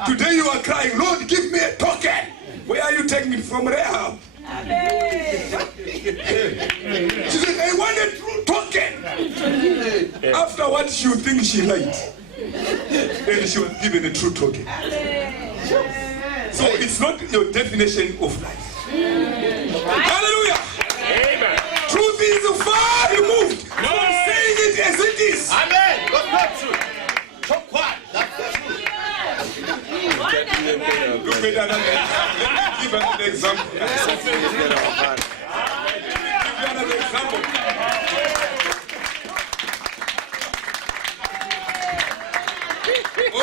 today you are crying, Lord, give me a token. Where are you taking it from, Rahab? She said, I want a true token. After what you think she lied, then she was given a true token. So it's not your definition of life. Hallelujah. Amen. Truth is far removed from saying it as it is. Amen. That's not true. Talk quiet. That's the truth. Look at another. Let me give another example. Give you another example. Oh,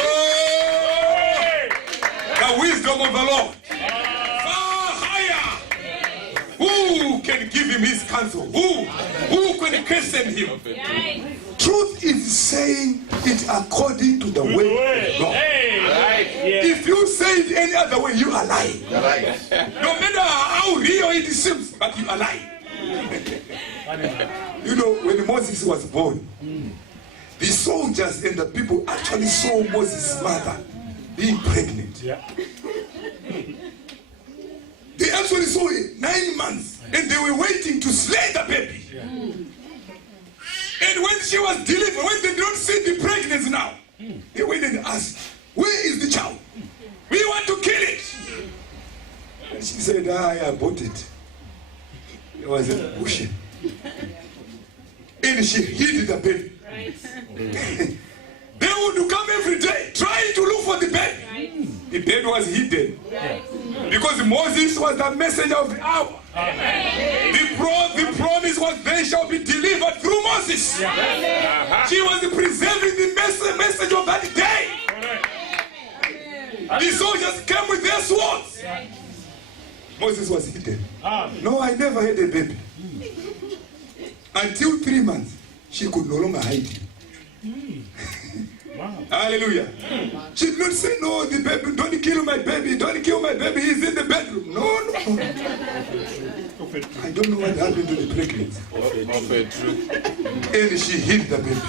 the wisdom of the Lord. Far higher. Who can give him his counsel? Who can question him? Truth is saying it according to the way of God. If you say it any other way, you are lying. You're right. No matter how real it seems, but you are lying. You know, when Moses was born, the soldiers and the people actually saw Moses' mother being pregnant. They actually saw it 9 months, and they were waiting to slay the baby. And when she was delivered, when they don't see the pregnancy now, they went and asked, where is the child? We want to kill it. And she said, I bought it. It was a bush. And she hid the baby. They would come every day trying to look for the baby. The baby was hidden. Because Moses was the messenger of the hour. The promise was they shall be delivered through Moses. She was preserving the message of that day. The soldiers came with their swords. Moses was hidden. No, I never had a baby. Until 3 months, she could no longer hide him. Hallelujah. She did not say, no, the baby, don't kill my baby, don't kill my baby, he's in the bedroom. No. I don't know what happened to the pregnancy. And she hid the baby.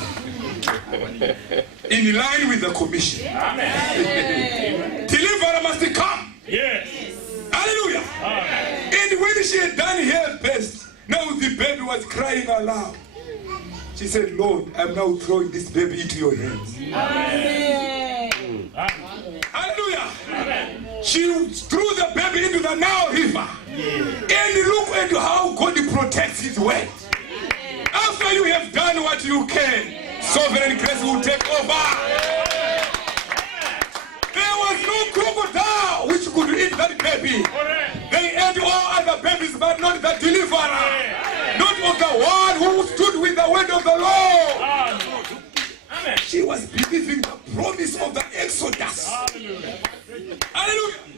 In line with the commission. Deliverer must come. Yes. Hallelujah. And when she had done her best, now the baby was crying aloud. She said, Lord, I'm now throwing this baby into your hands. Amen. Hallelujah. She threw the baby into the Nile River. And look at how God protects his word. After you have done what you can, sovereign grace will take over. There was no crocodile which could eat that baby. They ate all other babies, but not the deliverer. Not of the one who stood with the word of the Lord. She was believing the promise of the Exodus. Hallelujah.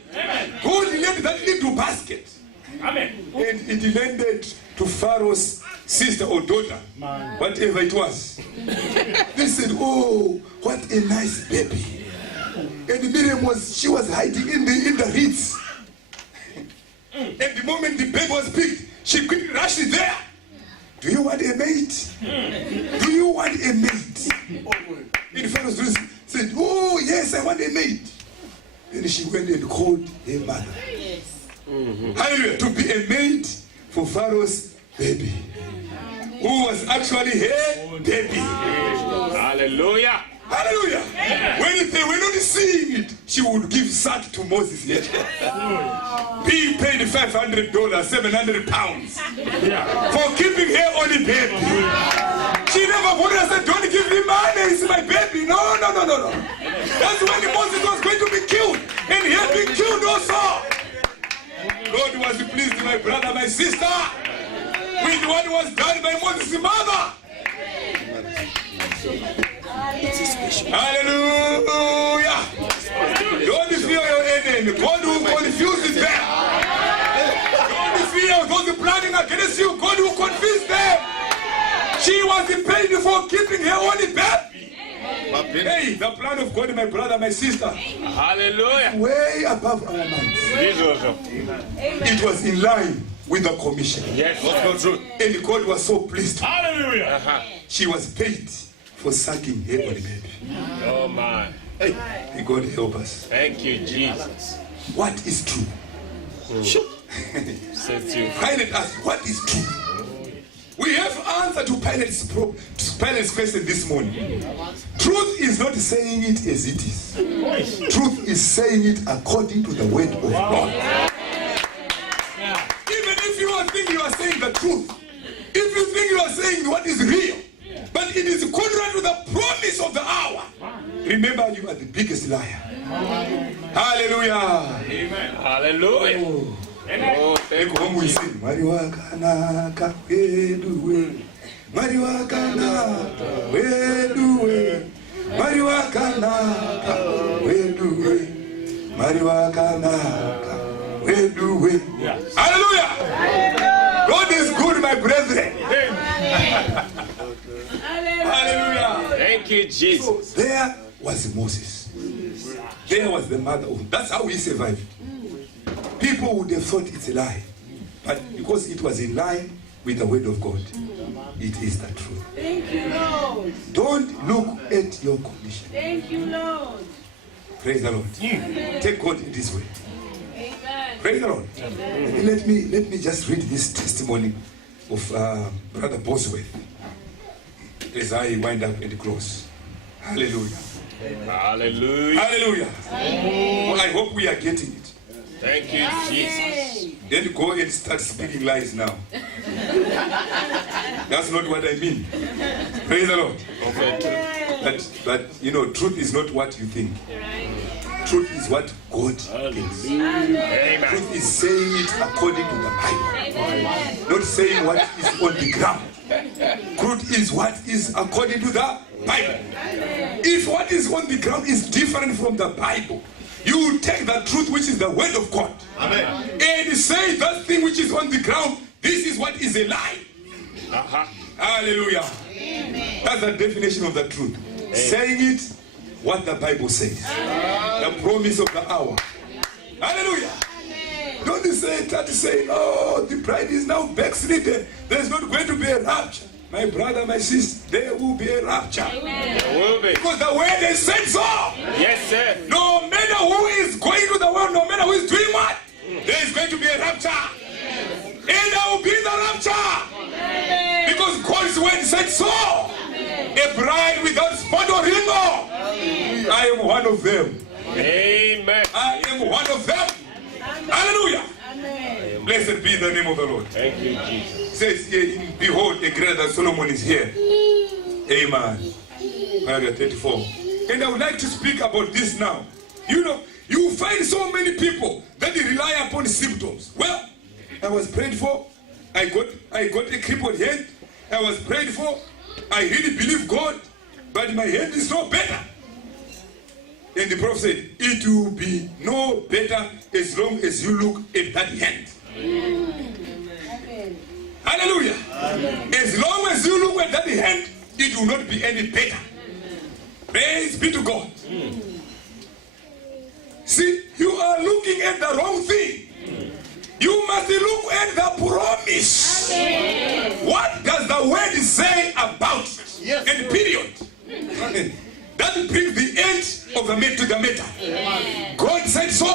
God let that little basket. Amen. And it landed to Pharaoh's sister or daughter, whatever it was. They said, oh, what a nice baby. And Miriam she was hiding in the reeds. And the moment the baby was picked, she quickly rushed there. Do you want a mate? Do you want a mate? And Pharaoh said, oh yes, I want a mate. Then she went and called her mother. Hallelujah. To be a mate for Pharaoh's baby. Who was actually her baby. Hallelujah. Hallelujah. When they were not seeing it, she would give sack to Moses. Yes. Being paid $500, 700 pounds for keeping her only baby. She never wanted to say, don't give me money, it's my baby. No. That's when Moses was going to be killed. And he had been killed also. God was pleased, my brother, my sister, with what was done by Moses' mother. Hallelujah. Don't fear your enemy. God will confuse them. Don't fear those planning against you. God will confuse them. She was paid for keeping her only baby. Hey, the plan of God, my brother, my sister, Hallelujah. way above our minds. It was in line with the commission. Yes. And God was so pleased. Hallelujah. She was paid for sucking her only baby. Oh my. Hey, may God help us. Thank you, Jesus. What is true? Set you. Pilate asked, what is true? We have answer to Pilate's question this morning. Truth is not saying it as it is. Truth is saying it according to the word of God. Even if you are thinking you are saying the truth, if you think you are saying what is real, but it is contrary to the promise of the hour, remember you are the biggest liar. Hallelujah. Amen. Hallelujah. Oh, thank Home we sing, Mariwakanaka, Weduwe, Mariwakanaka, Weduwe, Mariwakanaka, Weduwe, Mariwakanaka, Weduwe. Hallelujah! God is good, my brethren. Hallelujah. Thank you, Jesus. So there was Moses. There was the mother. That's how he survived. People would have thought it's a lie. But because it was in line with the word of God, it is the truth. Thank you, Lord. Don't look at your condition. Thank you, Lord. Praise the Lord. Take God in this way. Amen. Praise the Lord. Let me just read this testimony of Brother Bosworth as I wind up and close. Hallelujah. Hallelujah. Hallelujah. Well, I hope we are getting it. Thank you, Jesus. Then go and start speaking lies now. That's not what I mean. Praise the Lord. But you know, truth is not what you think. Truth is what God thinks. Amen. Truth is saying it according to the Bible. Not saying what is on the ground. Truth is what is according to the Bible. If what is on the ground is different from the Bible, you take the truth which is the word of God. Amen. And say that thing which is on the ground, this is what is a lie. Hallelujah. Amen. That's the definition of the truth. Amen. Saying it what the Bible says. The promise of the hour. Hallelujah. Amen. Don't say, oh, the bride is now backslidden. There's not going to be a rapture. My brother, my sister, there will be a rapture. Amen. There will be. Because the word is said so. Yes, sir. No matter who is going to the world, no matter who is doing what, there is going to be a rapture. And there will be the rapture. Because God's word said so. A bride without spot or wrinkle. I am one of them. Amen. I am one of them. Hallelujah. Amen. Blessed be the name of the Lord. Thank you, Jesus. It says here, behold, a greater than Solomon is here. Amen. Paragraph 34. And I would like to speak about this now. You know, you find so many people that they rely upon symptoms. Well, I was prayed for. I got a crippled hand. I was prayed for. I really believe God, but my hand is no better. And the prophet said, it will be no better as long as you look at that hand. Amen. Hallelujah. Amen. As long as you look at that hand, it will not be any better. Praise be to God. See, you are looking at the wrong thing. You must look at the promise. What does the word say about it? Yes. And period. That brings the end of the matter to the matter. God said so.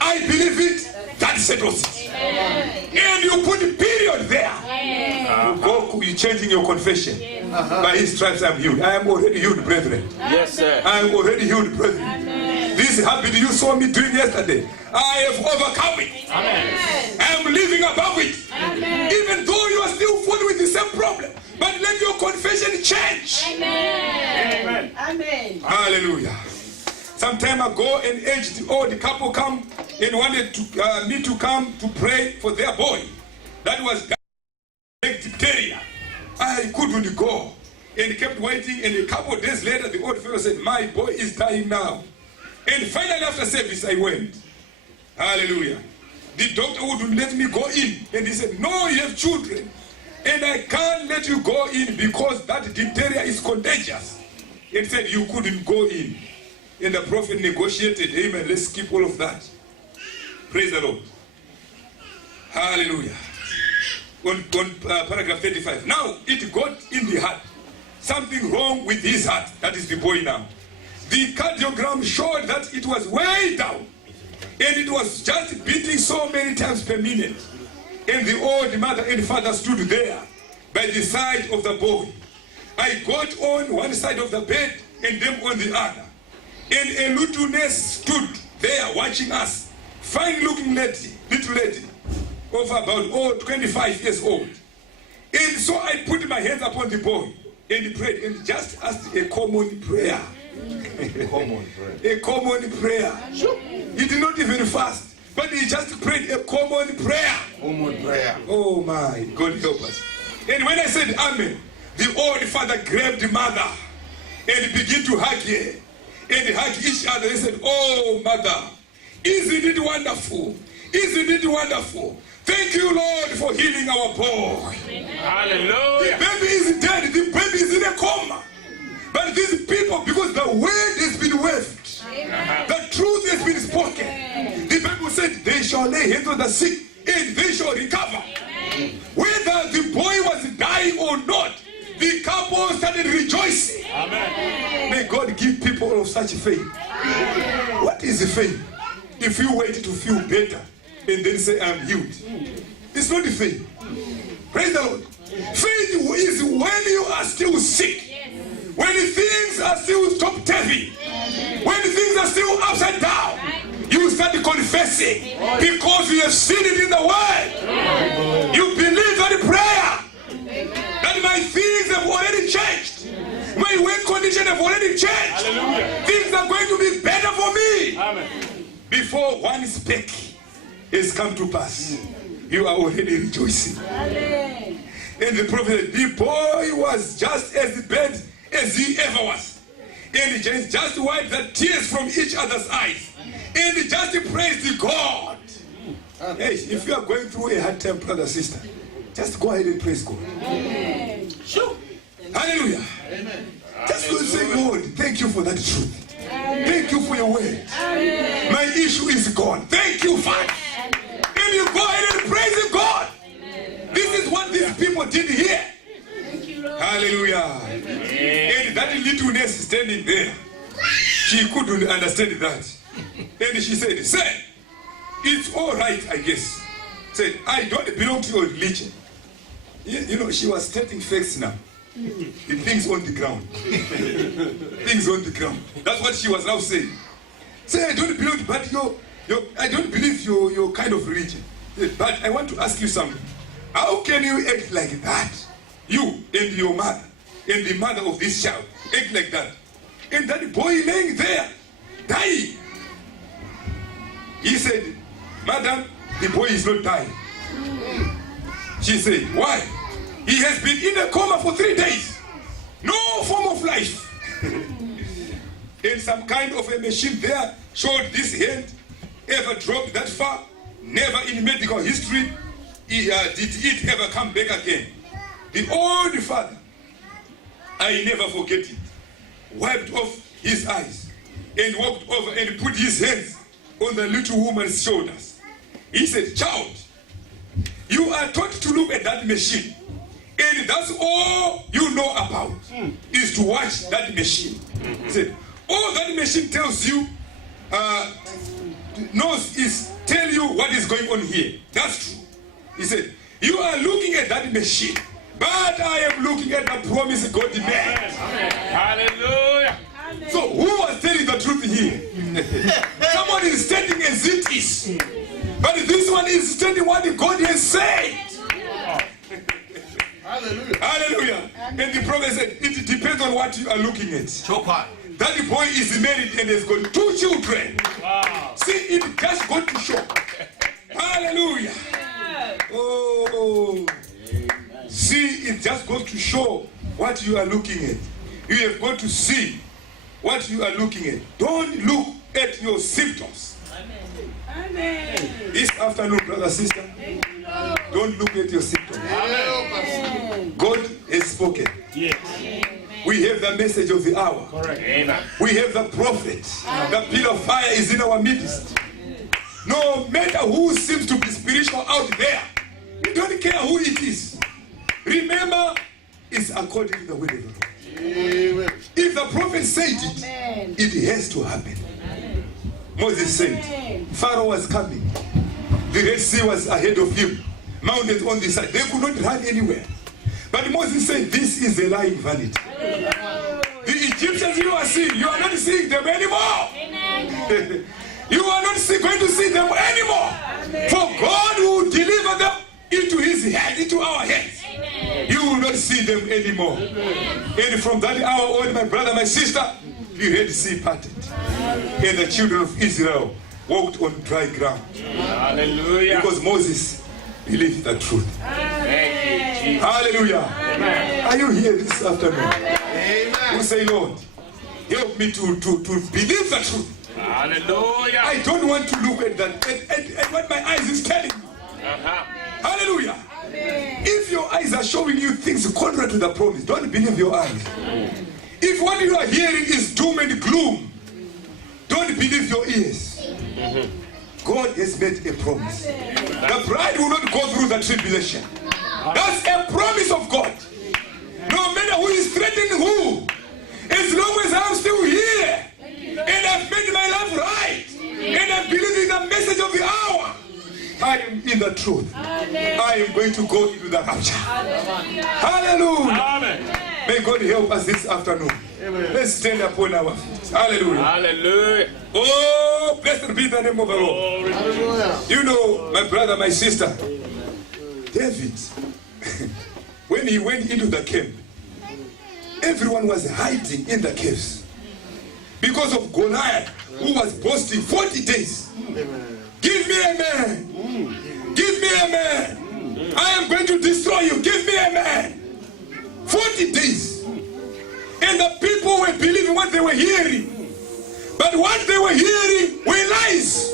I believe it. That settles it. And you put a period there. You're changing your confession. By his stripes I'm healed. I am already healed, brethren. Yes, sir. I am already healed, brethren. This habit you saw me doing yesterday, I have overcome it. I am living above it. Even though you are still falling with the same problem, but let your confession change. Amen. Amen. Hallelujah. Some time ago, an aged old couple come and wanted me to come to pray for their boy. That was diphtheria. I couldn't go. And kept waiting, and a couple of days later, the old fellow said, my boy is dying now. And finally, after service, I went. Hallelujah. The doctor wouldn't let me go in. And he said, no, you have children. And I can't let you go in because that diphtheria is contagious. And said, you couldn't go in. And the prophet negotiated, amen, let's skip all of that. Praise the Lord. Hallelujah. On paragraph 35. Now, it got in the heart. Something wrong with his heart. That is the boy now. The cardiogram showed that it was way down. And it was just beating so many times per minute. And the old mother and father stood there by the side of the boy. I got on one side of the bed and them on the other. And a little nurse stood there watching us. Fine looking lady, little lady, of about 25 years old. And so I put my hands upon the boy and prayed and just asked a common prayer. A common prayer. He did not even fast, but he just prayed a common prayer. Common prayer. Oh my, God help us. And when I said amen, the old father grabbed the mother and began to hug her and hug each other. They said, oh mother, isn't it wonderful? Isn't it wonderful? Thank you, Lord, for healing our boy. Hallelujah. The baby is dead. The baby is in a coma. But these people, because the word has been waved, the truth has been spoken. The Bible said, they shall lay hands on the sick and they shall recover. Whether the boy was dying or not, the couple started rejoicing. Amen. May God give people of such faith. What is the faith? If you wait to feel better and then say, I'm healed. It's not the faith. Praise the Lord. Faith is when you are still sick. When things are still top-heavy. When things are still upside down. You start confessing because you have seen it in the Word. You believe that prayer. That my things have already changed. My work condition have already changed. Hallelujah. Things are going to be better for me. Amen. Before one speck has come to pass, you are already rejoicing. Amen. And the prophet, the boy was just as bad as he ever was. And he just wiped the tears from each other's eyes. And he just praised God. Hey, if you are going through a hard time, brother, sister, just go ahead and praise God. Amen. Sure. Hallelujah. Amen. Just go and say, God, thank you for that truth. Thank you for your word. Amen. My issue is gone. Thank you, Father. And you go ahead and praise God. This is what these people did here. Thank you, Lord. Hallelujah. And that little nurse standing there, she couldn't understand that. And she said, sir, it's all right, I guess. Said, I don't belong to your religion. You know, she was stating facts now. The things on the ground. Things on the ground. That's what she was now saying. Say, I don't believe, but I don't believe your kind of religion. But I want to ask you something. How can you act like that? You and your mother and the mother of this child act like that. And that boy laying there, dying. He said, Madam, the boy is not dying. She said, why? He has been in a coma for 3 days. No form of life. And some kind of a machine there showed this hand ever dropped that far. Never in medical history did it ever come back again. The old father, I never forget it, wiped off his eyes and walked over and put his hands on the little woman's shoulders. He said, child, you are taught to look at that machine, and that's all you know about, is to watch that machine. He said, all that machine tells you, knows is tell you what is going on here. That's true. He said, you are looking at that machine, but I am looking at the promise God made. Hallelujah. So who was telling the truth here? Someone is stating as it is. But this one is stating what God has said. Hallelujah. Hallelujah. And the prophet said, it depends on what you are looking at. Chokwa. That the boy is married and has got 2 children. Wow. See, it just got to show. Hallelujah. Oh. See, it just goes to show what you are looking at. You have got to see what you are looking at. Don't look at your symptoms. Amen. This afternoon, brother, sister, don't look at your symptoms. Amen. God has spoken. Yes. We have the message of the hour. Correct. Amen. We have the prophet. The pillar of fire is in our midst. No matter who seems to be spiritual out there, we don't care who it is. Remember, it's according to the will of the Lord. Amen. If the prophet said it, Amen. it has to happen. Moses said, Pharaoh was coming. The Red Sea was ahead of him. Mountains on the side. They could not run anywhere. But Moses said, this is a lying vanity. The Egyptians you are seeing, you are not seeing them anymore. You are not going to see them anymore. For God will deliver them into his hand, into our hands. You will not see them anymore. And from that hour on, my brother, my sister, the Red Sea parted. And the children of Israel walked on dry ground. Hallelujah. Because Moses believed the truth. Thank you, Jesus. Hallelujah. Amen. Are you here this afternoon? Amen. You say, Lord, help me to believe the truth. Hallelujah. I don't want to look at that, at what my eyes is telling me. Hallelujah. If your eyes are showing you things contrary to the promise, don't believe your eyes. If what you are hearing is doom and gloom, don't believe your ears. God has made a promise. The bride will not go through the tribulation. That's a promise of God. No matter who is threatening who, as long as I'm still here, and I've made my life right, and I believe in the message of the hour, I am in the truth. I am going to go into the rapture. Hallelujah. Amen. May God help us this afternoon. Let's stand upon our feet. Hallelujah. Hallelujah. Oh, blessed be the name of the Lord. Glory. Hallelujah. You know, my brother, my sister, David, when he went into the camp, everyone was hiding in the caves because of Goliath, who was boasting 40 days. Give me a man. Give me a man. I am going to destroy you. Give me a man. 40 days. And the people were believing what they were hearing. But what they were hearing were lies.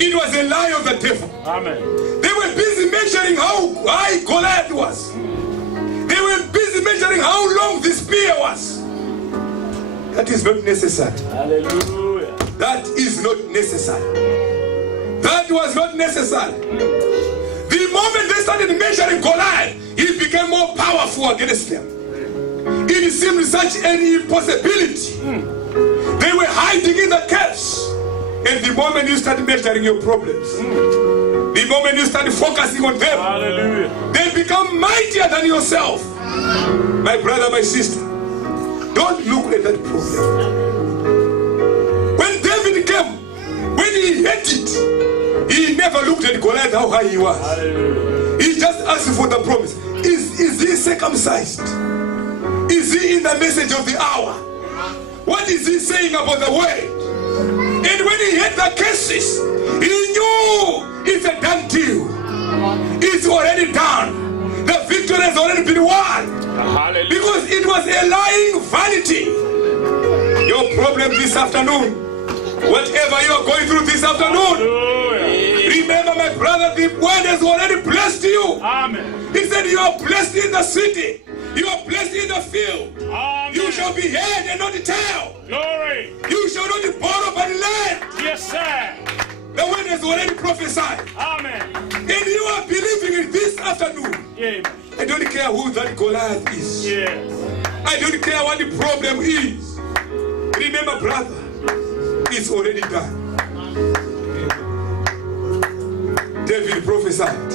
It was a lie of the devil. Amen. They were busy measuring how high Goliath was. They were busy measuring how long the spear was. That is not necessary. Hallelujah. That is not necessary. That was not necessary. The moment they started measuring Goliath, he became more powerful against them. It seemed such an impossibility. They were hiding in the caves. And the moment you start measuring your problems, the moment you start focusing on them, Hallelujah. they become mightier than yourself. My brother, my sister, don't look at that problem. When David he had it, he never looked at Goliath how high he was. He just asked for the promise. Is he circumcised? Is he in the message of the hour? What is he saying about the word? And when he had the cases, he knew it's a done deal. It's already done. The victory has already been won. Hallelujah. Because it was a lying vanity. Your problem this afternoon, whatever you are going through this afternoon, Hallelujah. remember, my brother, the word has already blessed you. Amen. He said you are blessed in the city, you are blessed in the field. Amen. You shall be head and not the tail. Glory. You shall not borrow but lend. Yes, sir. The word has already prophesied. Amen. And you are believing in this afternoon. Amen. I don't care who that Goliath is. Yes. I don't care what the problem is. Remember, brother, it's already done. David prophesied.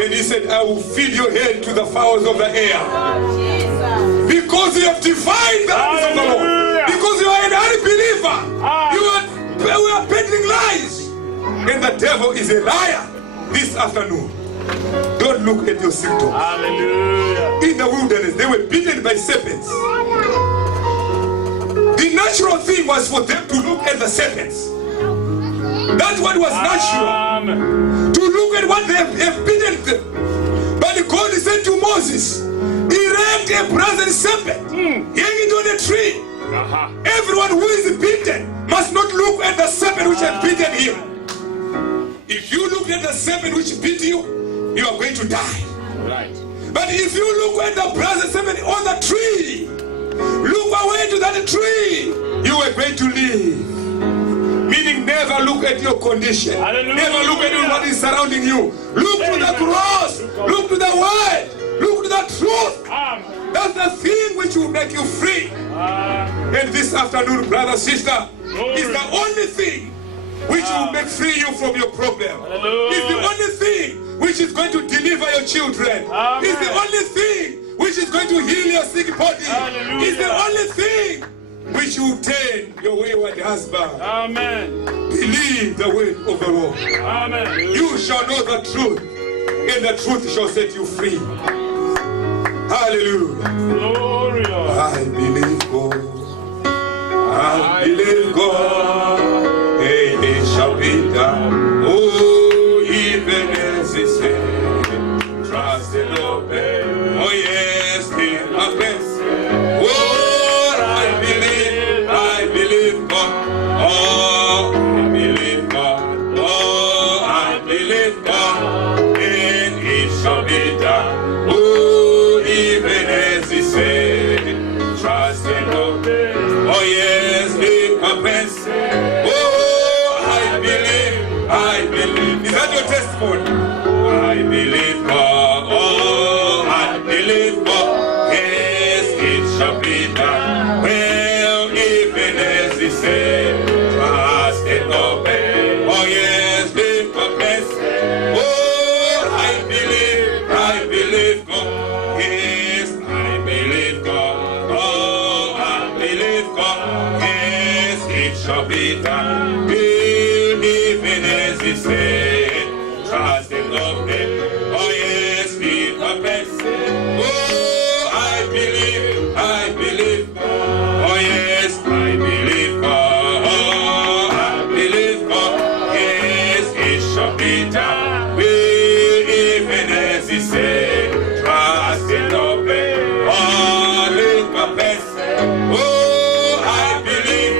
And he said, I will feed your head to the fowls of the air. Because you have defied the arms of the Lord. Hallelujah. Because you are an unbeliever. Amen. We are peddling lies. And the devil is a liar this afternoon. Don't look at your symptoms. Hallelujah. In the wilderness, they were beaten by serpents. The natural thing was for them to look at the serpents. That's what was natural. Amen. To look at what they have beaten them. But God said to Moses, erect a brazen serpent, hang it on a tree. Aha. Everyone who is beaten must not look at the serpent which has beaten him. If you look at the serpent which beat you, you are going to die. Right. But if you look at the brazen serpent on the tree, look away to that tree, you are going to live. Meaning never look at your condition. Hallelujah. Never look at what is surrounding you. Look to the cross. Look to the word. Look to the truth. Amen. That's the thing which will make you free. And this afternoon, brother, sister, is the only thing which will make free you from your problem. Hallelujah. It's the only thing which is going to deliver your children. Amen. It's the only thing which is going to heal your sick body. Hallelujah. It's the only thing which will turn your wayward husband. Amen. Believe the word of the Lord. Amen. You shall know the truth, and the truth shall set you free. Hallelujah. Glory, Lord. I believe God. I believe God. And it shall be done. Oh, even as He said, trust and obey. Oh, yes, He happens. Oh, I believe God. Oh, I believe God. Oh, I believe God. And it shall be done. Oh, even as He said, trust and obey. Oh, yes, He happens. Oh, I believe. Is that your testimony? I believe God. Oh, I believe God. Yes, it shall be done. Well, even as He said, trust and obey. Oh, yes, He happens. Oh, I believe God. Yes, I believe God. Oh, I believe God. Yes, it shall be done. Well, even as He said, trust and obey. Oh, yes, it happens. Oh, I believe God. Oh, yes, I believe God. Oh, I believe God. Yes, it shall be done. Well, even as He said, trust and obey. Oh, lift my best. Oh, I believe.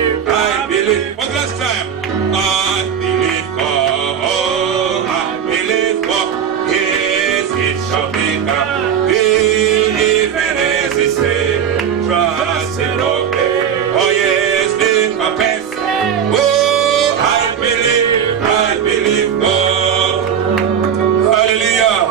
For the last time, I believe God. Oh, I believe God. Yes, it shall be done. Well, even as He said, trust and obey. Oh, yes, lift my best. Oh, I believe God. Hallelujah.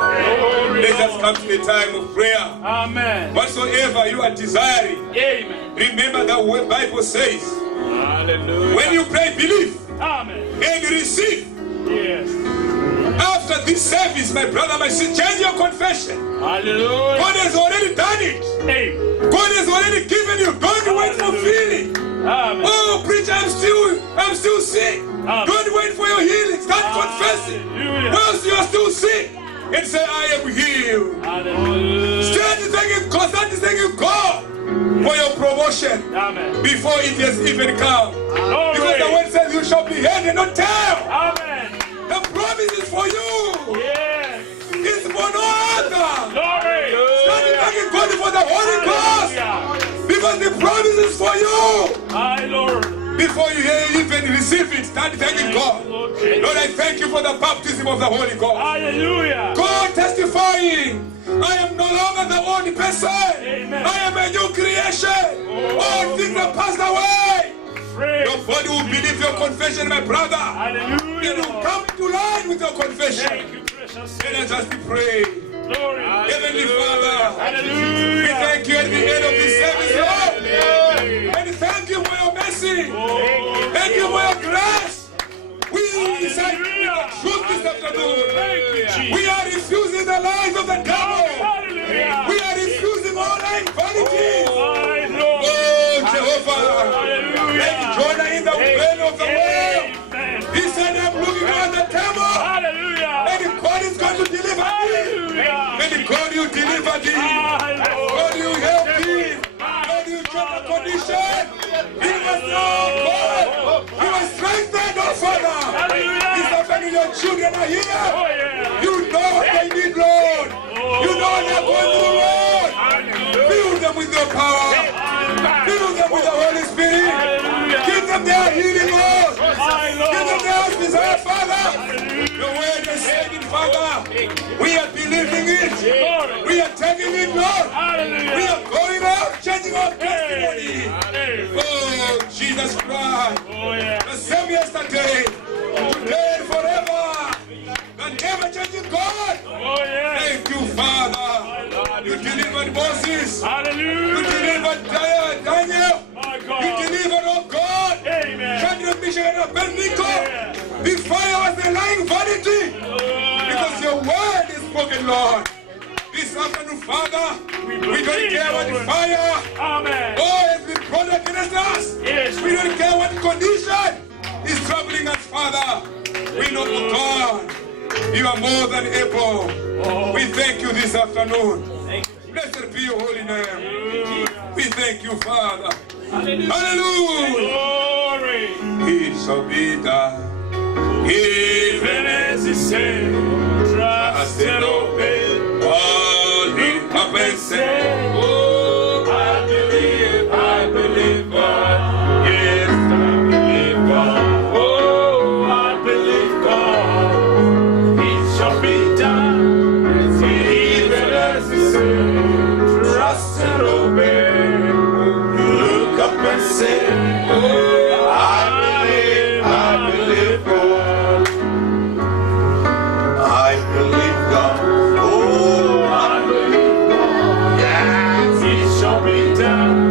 Let us come to the time of prayer. Amen. Whatsoever you are desiring, Amen. remember that what Bible says. Hallelujah. When you pray, believe Amen. and receive. Yes. After this service, my brother, my sister, change your confession. Hallelujah. God has already done it. Amen. God has already given you. Don't wait for feeling. Amen. Oh, preacher, I'm I'm still sick. Don't wait for your healing. Start confessing. Hallelujah. Whilst you are still sick, and say, I am healed. Hallelujah. Start thanking God. Start thanking God for your promotion Amen. before it has even come. Glory. Because the word says you shall be head and not tail. Amen. The promise is for you. Yes. It's for no other. Glory. Start thanking God for the Holy Ghost. Hallelujah. Because the promise is for you. My Lord. Before you even receive it, start thanking God. Lord, I thank you for the baptism of the Holy Ghost. Hallelujah. God testifying, I am no longer the old person. Amen. I am a new creation. All things are passed away. Praise. Your body will believe your confession, my brother. Hallelujah. It will come to line with your confession. Thank you, precious And I Savior. just pray. Glory. Heavenly Father, Hallelujah. we thank you at the end of this service, Lord. Hallelujah. And thank you for your mercy. Oh, Thank you for your grace. We decide with the truth this afternoon. thank you, Jesus. We are refusing the lies of the devil. Hallelujah. We are refusing all lying vanities. My Lord. Oh, Jehovah. Hallelujah. Like Jonah in the belly of the whale. Amen. He said, I'm looking at the table. Hallelujah. And God is going to deliver me. Hallelujah. And God, you deliver thee. God, you help thee. God, you change the condition. Give us now, God. You are strengthened, oh Father. Hallelujah. This afternoon, your children are here. Oh, yeah. You know what they need, Lord. You know what they're going through, Lord. Hallelujah. Fill them with your power. Fill them with the Holy Spirit. Hallelujah. Give them their healing, Lord. My Give them Lord. their desire, Father. The word is saying, Father, we are believing it. We are taking it, Lord. We Hallelujah. are going out, changing our testimony. Hey. Oh, Jesus Christ. Oh, yeah. The same yesterday, today, and forever. The never-changing God. Oh, yeah. Thank you, Father. You delivered Moses. You Hallelujah. delivered Daniel. My You God. delivered, oh God. Amen. Shadrach, Meshach, and Abednego. The fire was the lying vanity. Because your word is spoken, Lord. This afternoon, Father, we don't care what the fire Amen. has been brought against us. Yes. We don't care what condition is troubling us, Father. We know, oh God, you are more than able. We thank you this afternoon. Blessed be your holy name. We thank you, Father. Hallelujah. Glory. It shall be done. Even as he said, trust and obey. Look up and say, Oh, I believe God. Yes, I believe God. Oh, I believe God. It shall be done. Even as he said, trust and obey. Look up and say, Oh, I believe God. I believe God. Oh, I believe God. yes. It shall be done.